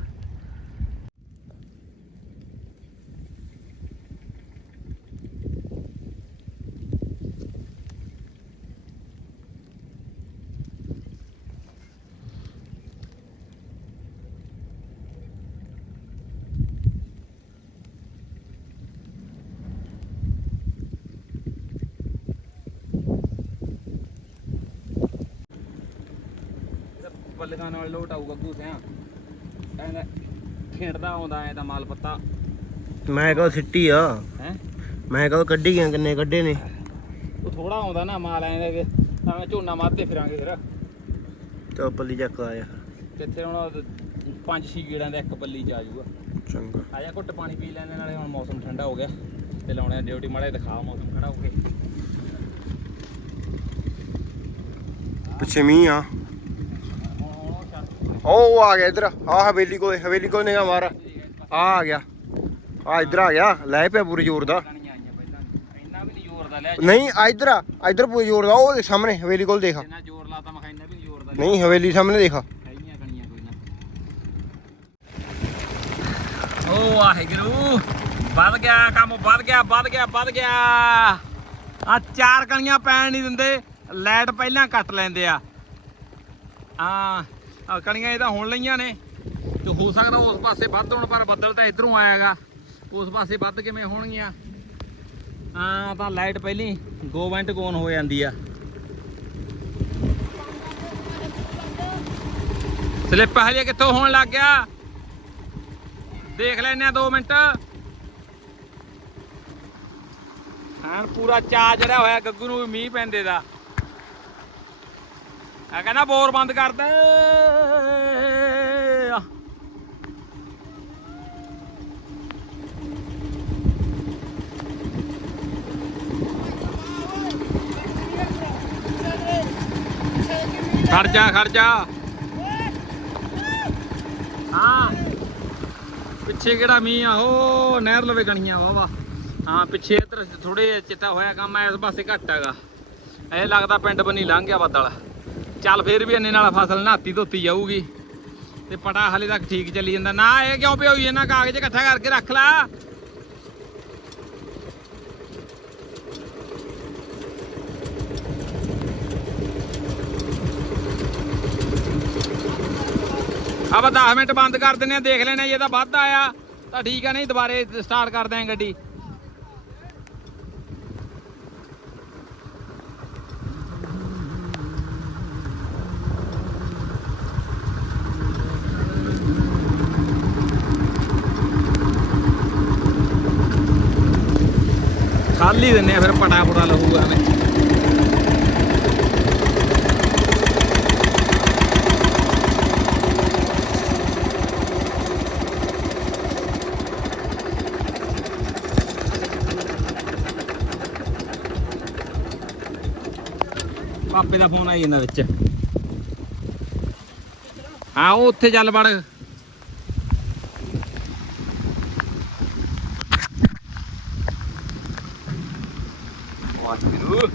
ਬੱਲਗਾਂ ਨਾਲ ਲੋਟ ਆਊ ਗੱਗੂ ਸਿਆ। ਐਂ ਖੇਡਦਾ ਆਉਂਦਾ ਐ ਤਾਂ ਮਾਲ ਪੱਤਾ। ਮੈਂ ਕਹਾਂ ਸਿੱਟੀ ਆ। ਹੈ? ਮੈਂ ਕਹਾਂ ਕੱਢੀ ਗਿਆ ਕਿੰਨੇ ਕੱਢੇ ਨੇ। ਉਹ ਥੋੜਾ ਆਉਂਦਾ ਨਾ ਮਾਲ ਐਂ ਦੇ ਤਾਂ ਝੋਨਾ ਮਾਰਦੇ ਫਿਰਾਂਗੇ ਫਿਰ। ਚਾ ਪੱਲੀ ਚੱਕ ਆਇਆ। ਕਿੱਥੇ ਹੁਣ ਪੰਜ ਛੇ ਗੇੜਾਂ ਦਾ ਇੱਕ ਪੱਲੀ ਚ ਆ ਜਾਊਗਾ। ਚੰਗਾ। ਆ ਜਾ ਘੁੱਟ ਪਾਣੀ ਪੀ ਲੈਣੇ ਨਾਲੇ ਹੁਣ ਮੌਸਮ ਠੰਡਾ ਹੋ ਗਿਆ। ਤੇ ਲਾਉਣੇ ਡਿਊਟੀ ਮਾੜੇ ਦਿਖਾ ਮੌਸਮ ਖੜਾ ਹੋ ਕੇ। ਪਿੱਛੇ ਮੀਂਹ ਆ। ਉਹ ਆ ਗਿਆ ਇਧਰ। ਆ ਹਵੇਲੀ ਕੋਲੇ ਹਵੇਲੀ ਕੋਲ ਨਿਗਾ ਮਾਰ। ਆ ਆ ਗਿਆ। ਆ ਇਧਰ ਆ ਗਿਆ। ਲੈ ਪਿਆ ਪੂਰੇ ਜ਼ੋਰ ਦਾ। ਨਹੀਂ ਇਧਰ ਆ। ਇਧਰ ਪੂਰੇ ਜ਼ੋਰ ਦਾ। ਉਹ ਸਾਹਮਣੇ ਹਵੇਲੀ ਕੋਲ ਦੇਖ। ਨਹੀਂ ਹਵੇਲੀ ਸਾਹਮਣੇ ਦੇਖ। ਓ ਵਾਹਿਗੁਰੂ ਵੱਧ ਗਿਆ ਕੰਮ ਵੱਧ ਗਿਆ ਵੱਧ ਗਿਆ ਵੱਧ ਗਿਆ। ਆ ਚਾਰ ਕਣੀਆਂ ਪੈਣ ਨਹੀਂ ਦਿੰਦੇ। ਲਾਈਟ ਪਹਿਲਾਂ ਕੱਟ ਲੈਂਦੇ ਆ। ਆ ਕਣੀਆਂ ਇਹ ਤਾਂ ਹੁਣ ਲਈਆਂ ਨੇ। ਤੇ ਹੋ ਸਕਦਾ ਉਸ ਪਾਸੇ ਵੱਧ ਹੋਣ, ਪਰ ਬੱਦਲ ਤਾਂ ਇਧਰੋਂ ਆਇਆਗਾ। ਉਸ ਪਾਸੇ ਵੱਧ ਕਿਵੇਂ ਹੋਣਗੀਆਂ? ਆ ਤਾਂ ਲਾਈਟ ਪਹਿਲੀ ਗੋ ਵੈਂਟ ਗੋਨ ਹੋ ਜਾਂਦੀ ਆ। ਸਲਿੱਪ ਹਜੇ ਕਿੱਥੋਂ ਹੋਣ ਲੱਗ ਗਿਆ? ਦੇਖ ਲੈਨੇ ਆ 2 ਮਿੰਟ। ਹਾਂ ਪੂਰਾ ਚਾ ਜਿਹੜਾ ਹੋਇਆ, ਗੱਗੂ ਨੂੰ ਵੀ ਮੀਂਹ ਪੈਂਦੇ ਦਾ। ਆ ਕਹਿੰਦਾ ਬੋਰ ਬੰਦ ਕਰ ਦੇ। ਖਰਚਾ ਖਰਚਾ। ਹਾਂ। ਪਿੱਛੇ ਕਿਹੜਾ ਮੀਂਹ ਆ? ਹੋ, ਨਹਿਰ ਲਵੇ ਗਣੀਆਂ ਵਾ ਵਾ ਹਾਂ, ਪਿੱਛੇ ਇਧਰ ਥੋੜੇ ਚਿੱਟਾ ਹੋਇਆ ਕੰਮ ਐ ਇਸ ਪਾਸੇ ਘੱਟ ਹੈਗਾ। ਇਹ ਲੱਗਦਾ ਪਿੰਡ ਬਣੀ ਲੰਘ ਗਿਆ ਬਦਲ। ਚੱਲ ਫੇਰ ਵੀ ਇੰਨੇ ਨਾਲ ਫਸਲ ਨਹਾਤੀ ਧੋਤੀ ਜਾਊਗੀ। ਤੇ ਪਟਾ ਹਲੇ ਤੱਕ ਠੀਕ ਚੱਲੀ ਜਾਂਦਾ। ਨਾ ਇਹ ਕਿਉਂ ਪਿਓਈ ਇਹਨਾਂ ਕਾਗਜ਼ ਇਕੱਠਾ ਕਰਕੇ ਰੱਖ ਲੈ। ਆਪਾਂ 10 ਮਿੰਟ ਬੰਦ ਕਰ ਦਿੰਨੇ ਆ ਦੇਖ ਲੈਣੇ ਜੇ ਤਾਂ ਵੱਧ ਆਇਆ, ਤਾਂ ਠੀਕ ਆ, ਨਹੀਂ ਦੁਬਾਰੇ ਸਟਾਰਟ ਕਰਦੇ ਆਂ ਗੱਡੀ। ਖਾਲੀ ਦਿੰਨੇ ਆ ਫਿਰ ਪਟਾ ਪੁਟਾ ਲਹੂਗਾ ਐਵੇਂ ਪਾਪੇ ਦਾ ਫੋਨ ਆਈ ਜਾਂਦਾ ਵਿੱਚ ਹਾਂ ਉਹ ਉੱਥੇ ਚੱਲ ਵੜ ਵਾਹਿਗੁਰੂ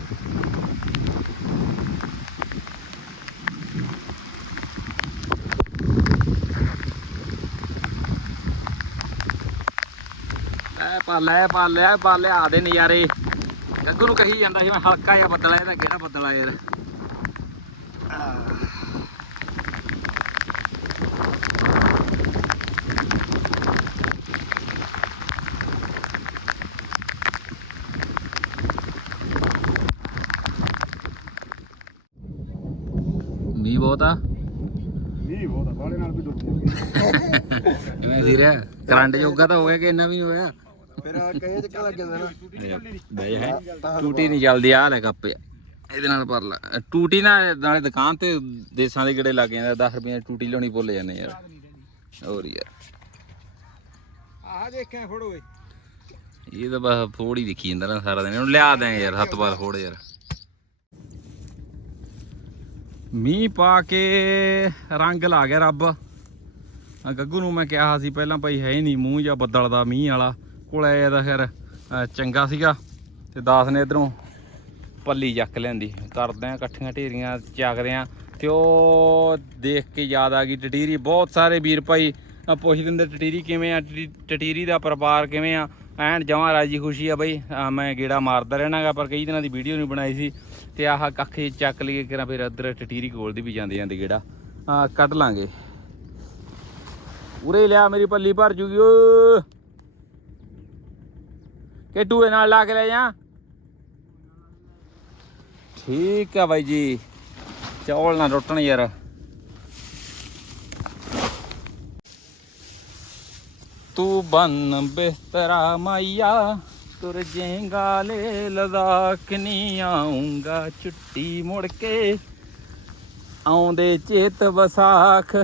ਲੈ ਪਾ ਲੈ ਪਾ ਲਿਆ ਦੇ ਨਜ਼ਾਰੇ। ਗੱਗੂ ਨੂੰ ਕਹੀ ਜਾਂਦਾ ਸੀ ਮੈਂ ਹਲਕਾ ਜਿਹਾ ਬੱਦਲ ਆ ਇਹਦਾ ਕਿਹੜਾ ਬੱਦਲ ਆ ਯਾਰ। ਮੀਂਹ ਬਹੁਤ ਆ। ਨਹੀਂ ਬਹੁਤ ਬਾਲੇ ਨਾਲ ਵੀ ਡੁੱਬ ਜਾਊਗੀ ਮੈਂ ਸੀਰਿਆ ਕਰੰਟ ਜੋਗਾ ਤਾਂ ਹੋ ਗਿਆ ਕਿ ਇੰਨਾ ਵੀ ਨਹੀਂ ਹੋਇਆ। ਫਿਰ ਕਹੇ ਚੱਕਰ ਲੱਗ ਜਾਂਦਾ ਨਾ। ਬਈ ਹੈ। ਟੂਟੀ ਨਹੀਂ ਚੱਲਦੀ ਆ ਲੈ ਕੱਪ ਇਹਦੇ ਨਾਲ ਭਰ ਲੈ ਟੂਟੀ ਨਾ ਨਾਲੇ ਦੁਕਾਨ ਤੇ ਦੇਸਾਂ ਦੇ ਕਿਹੜੇ ਲੱਗ ਜਾਂਦੇ 10 ਰੁਪਏ ਦੀ ਟੂਟੀ ਲਾਉਣੀ ਭੁੱਲ ਜਾਂਦੇ ਯਾਰ। ਹੋਰ ਯਾਰ। ਆਹ ਦੇਖਿਆ ਫੜੋ ਓਏ। ਇਹ ਤਾਂ ਬਸ ਫੋੜ ਹੀ ਦੇਖੀ ਜਾਂਦਾ ਨਾ ਸਾਰਾ ਦਿਨ। ਇਹਨੂੰ ਲਿਆ ਦਾਂਗੇ ਯਾਰ ਹੱਥ ਬਾਰ ਫੋੜ ਯਾਰ। ਮੀਂਹ ਪਾ ਕੇ ਰੰਗ ਲਾ ਗਿਆ ਰੱਬ। ਗੱਗੂ ਨੂੰ ਮੈਂ ਕਿਹਾ ਸੀ ਪਹਿਲਾਂ ਭਾਈ ਹੈ ਹੀ ਨਹੀਂ ਮੂੰਹ ਜਾਂ ਬੱਦਲ ਦਾ ਮੀਂਹ ਵਾਲਾ। ਕੋਲ ਆਇਆ ਤਾਂ ਅ, ਚੰਗਾ ਸੀਗਾ ਤੇ ਦਾਸ ਨੇ ਇਧਰੋਂ ਪੱਲੀ ਚੱਕ ਲੈਂਦੀ। ਕਰਦੇ ਆ ਇਕੱਠੀਆਂ ਢੇਰੀਆਂ ਚੱਕਦੇ ਆ ਤੇ ਉਹ ਦੇਖ ਕੇ ਯਾਦ ਆ ਗਈ ਟਟੀਰੀ। ਬਹੁਤ ਸਾਰੇ ਵੀਰ ਭਾਈ ਪੁੱਛ ਦਿੰਦੇ ਟਟੀਰੀ ਕਿਵੇਂ ਆ ਟਟੀ- ਟਟੀਰੀ ਦਾ ਪਰਿਵਾਰ ਕਿਵੇਂ ਆ? ਐਨ ਜਮਾਂ ਰਾਜੀ ਖੁਸ਼ੀ ਆ ਬਈ ਮੈਂ ਗੇੜਾ ਮਾਰਦਾ ਰਹਿਣਾਗਾ ਪਰ ਕਈ ਦਿਨਾਂ ਦੀ ਵੀਡੀਓ ਨਹੀਂ ਬਣਾਈ ਸੀ। ਤੇ ਆਹ ਕੱਖ ਜਿਹੇ ਚੱਕ ਲਈਏ ਕਿਰਾਂ ਫਿਰ ਇੱਧਰ ਟਟੀਰੀ ਕੋਲ ਦੀ ਵੀ ਜਾਂਦੇ ਜਾਂਦੇ ਗੇੜਾ ਕੱਢ ਲਾਂਗੇ। ਉਰੇ ਲਿਆ ਮੇਰੀ ਪੱਲੀ ਭਰ ਜੂਗੀ ਓ ਕਿ ਟੂਏ ਨਾਲ ਲਾ ਕੇ ਲੈ ਜਾ ਠੀਕ ਆ ਬਾਈ ਜੀ ਚੌਲ ਨਾ ਟੁੱਟਣ ਯਾਰ ਤੂੰ ਬਨ ਬਿਸਤਰਾ ਮਾਈਆ ਤੁਰ ਜੇਗਾ ਲੈ ਲਦਾਖ ਨਹੀਂ ਆਉਂਗਾ ਚੁੱਟੀ ਮੁੜ ਕੇ ਆਉਂਦੇ ਚੇਤ ਵਸਾਖ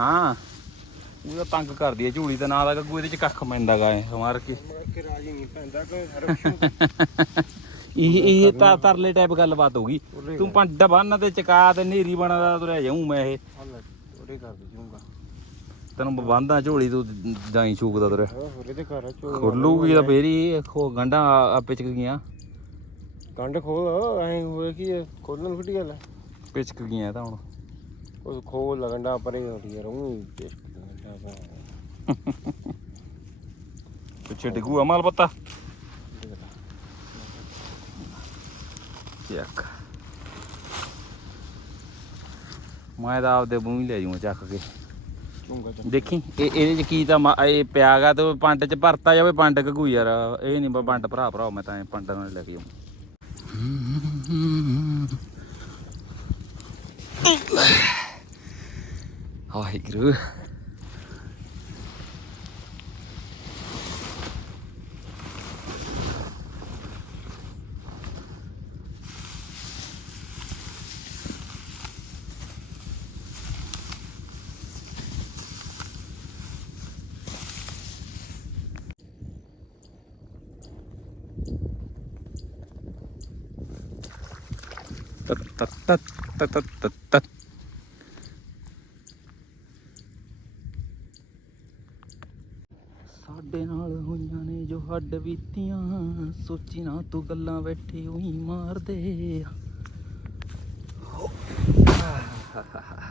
ਹਾਂ ਉਹ ਤਾਂ ਤੰਗ ਕਰਦੀ ਹੈ ਝੂੜੀ ਦਾ ਨਾਂ ਦਾ ਗੱਗੂ ਇਹਦੇ ਚ ਕੱਖ ਪੈਂਦਾ ਗਾ ਇਹ ਮਾਰ ਕੇ। ਕਿ ਰਾਜੀ ਨਹੀਂ ਪੈਂਦਾ ਕੋਈ ਹਰ ਇਹ ਇਹ ਤਾਂ ਤਰਲੇ ਟਾਈਪ ਗੱਲਬਾਤ ਹੋ ਗਈ। ਤੂੰ ਪੰਡ ਬੰਨ ਤੇ ਚਕਾ ਤੇ ਨੇਰੀ ਬਣਦਾ ਤੁਰਿਆ ਜਾਊਂ ਮੈਂ ਇਹ। ਉਹਦੇ ਕਰ ਦੇ ਤੈਨੂੰ ਬੰਦਾ ਝੋਲੀ ਤੂੰ ਜਾਈ ਛੂਕਦਾ ਤੁਰਿਆ। ਹੋਰੇ ਦੇ ਘਰ ਖੋਲੂਗੀ ਤਾਂ ਫੇਰ ਹੀ ਖੋ ਗੰਢਾਂ ਆਪੇ ਚ ਗਈਆਂ। ਕੰਡ ਖੋਲ ਐ ਹੋਏ ਕੀ ਖੋਲਣ ਫੁੱਟੀ ਗੱਲ ਪਿਚਕ ਗਈਆਂ ਤਾਂ ਹੁਣ। ਉਹ ਖੋਲ ਲਗੰਡਾ ਪਰੇ ਹੋਦੀ ਯਾਰ ਉਹ ਪਿੱਛੇ ਡਿੱਗੂ ਅਮਲ ਪੱਤਾ? ਚੱਕ। ਮੈਂ ਤਾਂ ਆਪਦੇ ਮੂੰਹ ਹੀ ਲੈ ਜਾਊਂ ਚੱਕ ਕੇ। ਦੇਖੀ ਇਹ ਇਹਦੇ ਚ ਕੀ ਤਾਂ ਇਹ ਪਿਆਗਾ ਤੇ ਪੰਡ ਚ ਭਰਤਾ ਜਾਵੇ ਪੰਡ ਕਗੂ ਯਾਰ। ਇਹ ਨਹੀਂ ਪੰਡ ਭਰਾ ਭਰਾ ਮੈਂ ਤਾਂ ਪੰਡ ਨਾਲ ਲੈ ਕੇ ਸਾਡੇ ਨਾਲ ਹੋਈਆਂ ਨੇ ਜੋ ਹੱਡ ਬੀਤੀਆਂ ਸੋਚੀ ਨਾ ਤੂੰ ਗੱਲਾਂ ਬੈਠੀ ਉਹੀ ਮਾਰਦੇ। ਆ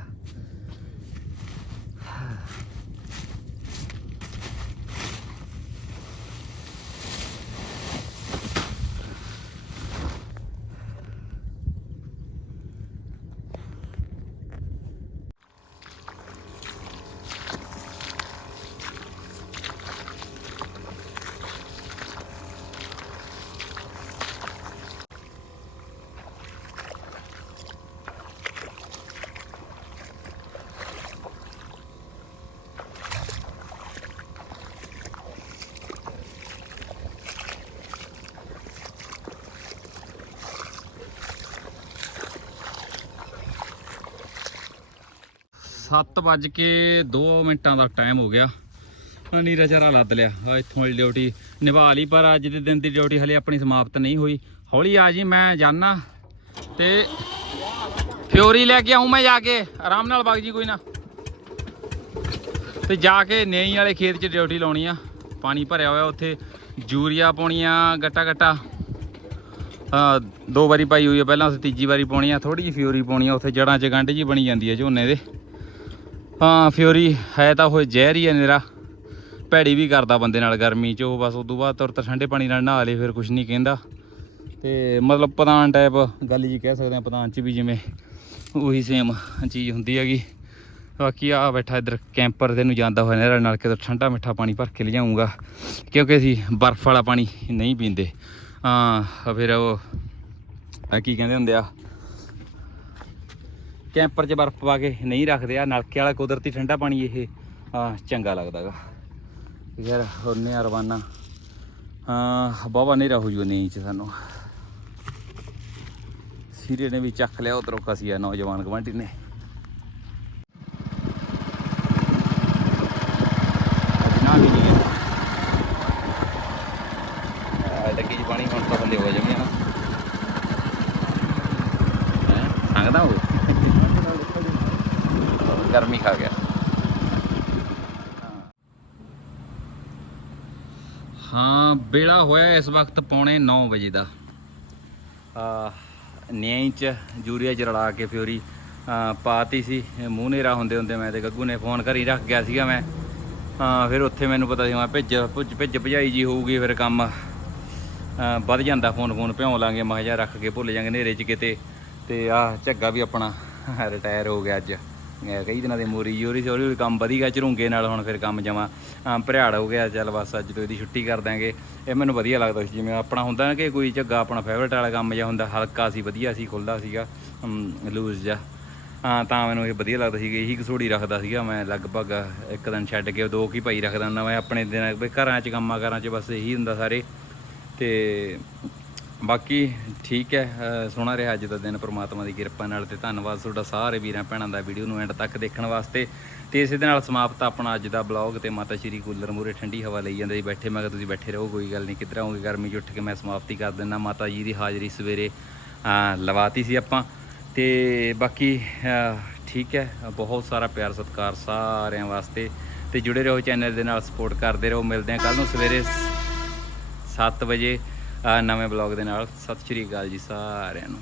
7:02 ਮਿੰਟਾਂ ਦਾ ਟਾਈਮ ਹੋ ਗਿਆ। ਨੀਰਾ ਚਾਰਾ ਲੱਦ ਲਿਆ। ਆ ਇੱਥੋਂ ਵਾਲੀ ਡਿਊਟੀ ਨਿਭਾ ਲਈ, ਪਰ ਅੱਜ ਦੇ ਦਿਨ ਦੀ ਡਿਊਟੀ ਹਲੇ ਆਪਣੀ ਸਮਾਪਤ ਨਹੀਂ ਹੋਈ। ਹੌਲੀ ਆ ਜੀ, ਮੈਂ ਜਾਣਾ ਤੇ ਫਿਓਰੀ ਲੈ ਕੇ ਆਉਂ ਮੈਂ ਜਾ ਕੇ। ਆਰਾਮ ਨਾਲ ਵਗ ਜੀ, ਕੋਈ ਨਾ। ਤੇ ਜਾ ਕੇ ਨੇਈ ਵਾਲੇ ਖੇਤ 'ਚ ਡਿਊਟੀ ਲਾਉਣੀ ਆ। ਪਾਣੀ ਭਰਿਆ ਹੋਇਆ ਉੱਥੇ, ਯੂਰੀਆ ਪਾਉਣੀ ਆ ਗੱਟਾ। ਗੱਟਾ ਦੋ ਵਾਰੀ ਪਾਈ ਹੋਈ ਹੈ ਪਹਿਲਾਂ ਉਸ ਤੀਜੀ ਵਾਰੀ ਪਾਉਣੀ ਆ ਥੋੜੀ ਜਿਹੀ ਫਿਓਰੀ ਪਾਉਣੀ ਆ, ਉੱਥੇ ਜੜਾਂ 'ਚ ਗੰਢ ਜੀ ਬਣੀ ਜਾਂਦੀ ਆ ਝੋਨੇ ਦੇ। ਹਾਂ ਫਿਓਰੀ ਹੈ ਤਾਂ ਉਹ ਜ਼ਹਿਰ ਹੀ ਹੈ ਨਿਰਾ। ਭੈੜੀ ਵੀ ਕਰਦਾ ਬੰਦੇ ਨਾਲ ਗਰਮੀ 'ਚ, ਉਹ ਬਸ ਉਦੋਂ ਬਾਅਦ ਤੁਰ ਤਾਂ ਠੰਡੇ ਪਾਣੀ ਨਾਲ ਨਹਾ ਲੇ, ਫਿਰ ਕੁਝ ਨਹੀਂ ਕਹਿੰਦਾ। ਤੇ ਮਤਲਬ ਪਦਾਨ ਟਾਈਪ ਗੱਲ ਜੀ ਕਹਿ ਸਕਦੇ ਆ ਪਦਾਨ 'ਚ ਵੀ ਜਿਵੇਂ ਉਹੀ ਸੇਮ ਚੀਜ਼ ਹੁੰਦੀ ਹੈਗੀ। ਬਾਕੀ ਆ ਬੈਠਾ ਇੱਧਰ ਕੈਂਪਰ ਤੇ ਨੂੰ ਜਾਂਦਾ ਹੋਇਆ ਨਹਿਰ ਨਾਲ ਕਿਤੇ ਠੰਡਾ ਮਿੱਠਾ ਪਾਣੀ ਭਰ ਕੇ ਲਿਜਾਊਂਗਾ। ਕਿਉਂਕਿ ਅਸੀਂ ਬਰਫ਼ ਵਾਲਾ ਪਾਣੀ ਨਹੀਂ ਪੀਂਦੇ। ਹਾਂ, ਫਿਰ ਉਹ ਕੀ ਕਹਿੰਦੇ ਹੁੰਦੇ ਆ? ਕੈਂਪਰ 'ਚ ਬਰਫ਼ ਪਾ ਕੇ ਨਹੀਂ ਰੱਖਦੇ ਆ ਨਲਕੇ ਵਾਲਾ ਕੁਦਰਤੀ ਠੰਡਾ ਪਾਣੀ ਇਹ ਆ ਚੰਗਾ ਲੱਗਦਾਗਾ ਯਾਰ ਹੁੰਨੇ ਆ ਰਵਾਨਾ ਹਾਂ ਬਾਬਾ ਨਹੀਂ ਰਹੂ ਜੋ ਨਹੀਂ ਚ ਸਾਨੂੰ। ਸੀਰੇ ਨੇ ਵੀ ਚੱਕ ਲਿਆ, ਉਧਰੋਂ ਕਸੀਆ ਨੌਜਵਾਨ ਗਵਾਂਢੀ ਨੇ। ਅੱਜ ਨਾ ਲੱਗੀ ਜੀ ਪਾਣੀ, ਹੁਣ ਤਾਂ ਬੰਦੇ ਹੋ ਜਾਣਗੇ ਨਾ ਸੰਗਦਾ ਉਹ ਗਰਮੀ ਖਾ ਗਿਆ। ਹਾਂ ਵੇਲਾ ਹੋਇਆ ਇਸ ਵਕਤ ਪੌਣੇ 9 ਵਜੇ ਦਾ। ਆ ਨਿਆਂ ਚ ਜੂਰੀਆ ਚ ਰਲਾ ਕੇ ਫਿਓਰੀ ਆ, ਪਾਤੀ ਸੀ। ਮੂੰਹ ਨੇਰਾ ਹੁੰਦੇ ਹੁੰਦੇ ਮੈਂ ਤੇ ਗੱਗੂ ਨੇ ਫੋਨ ਘਰੀ ਰੱਖ ਗਿਆ ਸੀਗਾ ਮੈਂ। ਹਾਂ ਫਿਰ ਉੱਥੇ ਮੈਨੂੰ ਪਤਾ ਸੀ ਮੈਂ ਭਿੱਜ ਭੁੱਜ ਭਿੱਜ ਭਜਾਈ ਜੀ ਹੋਊਗੀ ਫਿਰ ਕੰਮ। ਵੱਧ ਜਾਂਦਾ ਫੋਨ ਫੋਨ ਭਿਉਂ ਲਾਂਗੇ ਮੈਂ ਕਿਹਾ ਰੱਖ ਕੇ ਭੁੱਲ ਜਾਾਂਗੇ ਨੇਰੇ 'ਚ ਕਿਤੇ। ਤੇ ਆ ਝੱਗਾ ਵੀ ਆਪਣਾ ਰਿਟਾਇਰ ਹੋ ਗਿਆ ਅੱਜ। ਕਈ ਦਿਨਾਂ ਦੇ ਮੋਰੀ ਯੋਰੀ ਸੀ ਹੌਲੀ ਕੰਮ ਵਧੀਆ ਝਰੂੰਗੇ ਨਾਲ ਹੁਣ ਫਿਰ ਕੰਮ ਜਮਾ। ਭਰਿਆੜ ਹੋ ਗਿਆ, ਚੱਲ ਬਸ ਅੱਜ ਤੋਂ ਇਹਦੀ ਛੁੱਟੀ ਕਰ ਦਾਂਗੇ ਇਹ ਮੈਨੂੰ ਵਧੀਆ ਲੱਗਦਾ ਸੀ, ਜਿਵੇਂ ਆਪਣਾ ਹੁੰਦਾ ਨਾ ਕਿ ਕੋਈ ਝੱਗਾ ਆਪਣਾ ਫੇਵਰਟ ਵਾਲਾ ਕੰਮ ਜਿਹਾ ਹੁੰਦਾ, ਹਲਕਾ ਸੀ, ਵਧੀਆ ਸੀ ਖੁੱਲਦਾ ਸੀਗਾ ਲੂਜ਼ ਜਿਹਾ। ਹਾਂ, ਤਾਂ ਮੈਨੂੰ ਇਹ ਵਧੀਆ ਲੱਗਦਾ ਸੀ ਕਿ ਇਹੀ ਕਸੋੜੀ ਰੱਖਦਾ ਸੀਗਾ ਮੈਂ ਲਗਭਗ, ਇੱਕ ਦਿਨ ਛੱਡ ਕੇ ਦੋ ਕੀ ਭਾਈ ਰੱਖਦਾ ਹੁੰਦਾ ਮੈਂ ਆਪਣੇ ਦਿਨ, ਵੀ ਘਰਾਂ 'ਚ ਕੰਮਾਂ ਕਾਰਾਂ 'ਚ ਬਸ ਇਹੀ ਹੁੰਦਾ ਸਾਰੇ। ਤੇ ਬਾਕੀ ਠੀਕ ਹੈ ਅ, ਸੋਹਣਾ ਰਿਹਾ ਅੱਜ ਦਾ ਦਿਨ ਪ੍ਰਮਾਤਮਾ ਦੀ ਕਿਰਪਾ ਨਾਲ ਤੇ ਧੰਨਵਾਦ ਤੁਹਾਡਾ ਸਾਰੇ ਵੀਰਾਂ ਭੈਣਾਂ ਦਾ ਵੀਡੀਓ ਨੂੰ ਐਂਡ ਤੱਕ ਦੇਖਣ ਵਾਸਤੇ। ਤੇ ਇਸੇ ਦੇ ਨਾਲ ਸਮਾਪਤ ਆਪਣਾ ਅੱਜ ਦਾ ਬਲੌਗ ਤੇ ਮਾਤਾ ਸ਼੍ਰੀ ਕੂਲਰ ਮੂਰੇ ਠੰਡੀ ਹਵਾ ਲਈ ਜਾਂਦੇ ਜੀ ਬੈਠੇ ਮੈਂ ਕਿਹਾ ਤੁਸੀਂ ਬੈਠੇ ਰਹੋ ਕੋਈ ਗੱਲ ਨਹੀਂ ਕਿੱਧਰ ਆਉਂਗੇ ਗਰਮੀ 'ਚ ਉੱਠ ਕੇ ਮੈਂ ਸਮਾਪਤੀ ਕਰ ਦਿੰਦਾ ਮਾਤਾ ਜੀ ਦੀ ਹਾਜ਼ਰੀ ਸਵੇਰੇ ਲਵਾਤੀ ਸੀ ਆਪਾਂ। ਤੇ ਬਾਕੀ ਠੀਕ ਹੈ ਬਹੁਤ ਸਾਰਾ ਪਿਆਰ ਸਤਿਕਾਰ ਸਾਰਿਆਂ ਵਾਸਤੇ। ਤੇ ਜੁੜੇ ਰਹੋ ਚੈਨਲ ਦੇ ਨਾਲ ਸਪੋਰਟ ਕਰਦੇ ਰਹੋ ਮਿਲਦੇ ਹਾਂ ਕੱਲ ਨੂੰ ਸਵੇਰੇ 7 ਵਜੇ। ਨਵੇਂ ਬਲੌਗ ਦੇ ਨਾਲ। ਸਤਿ ਸ਼੍ਰੀ ਅਕਾਲ ਜੀ ਸਾਰਿਆਂ ਨੂੰ।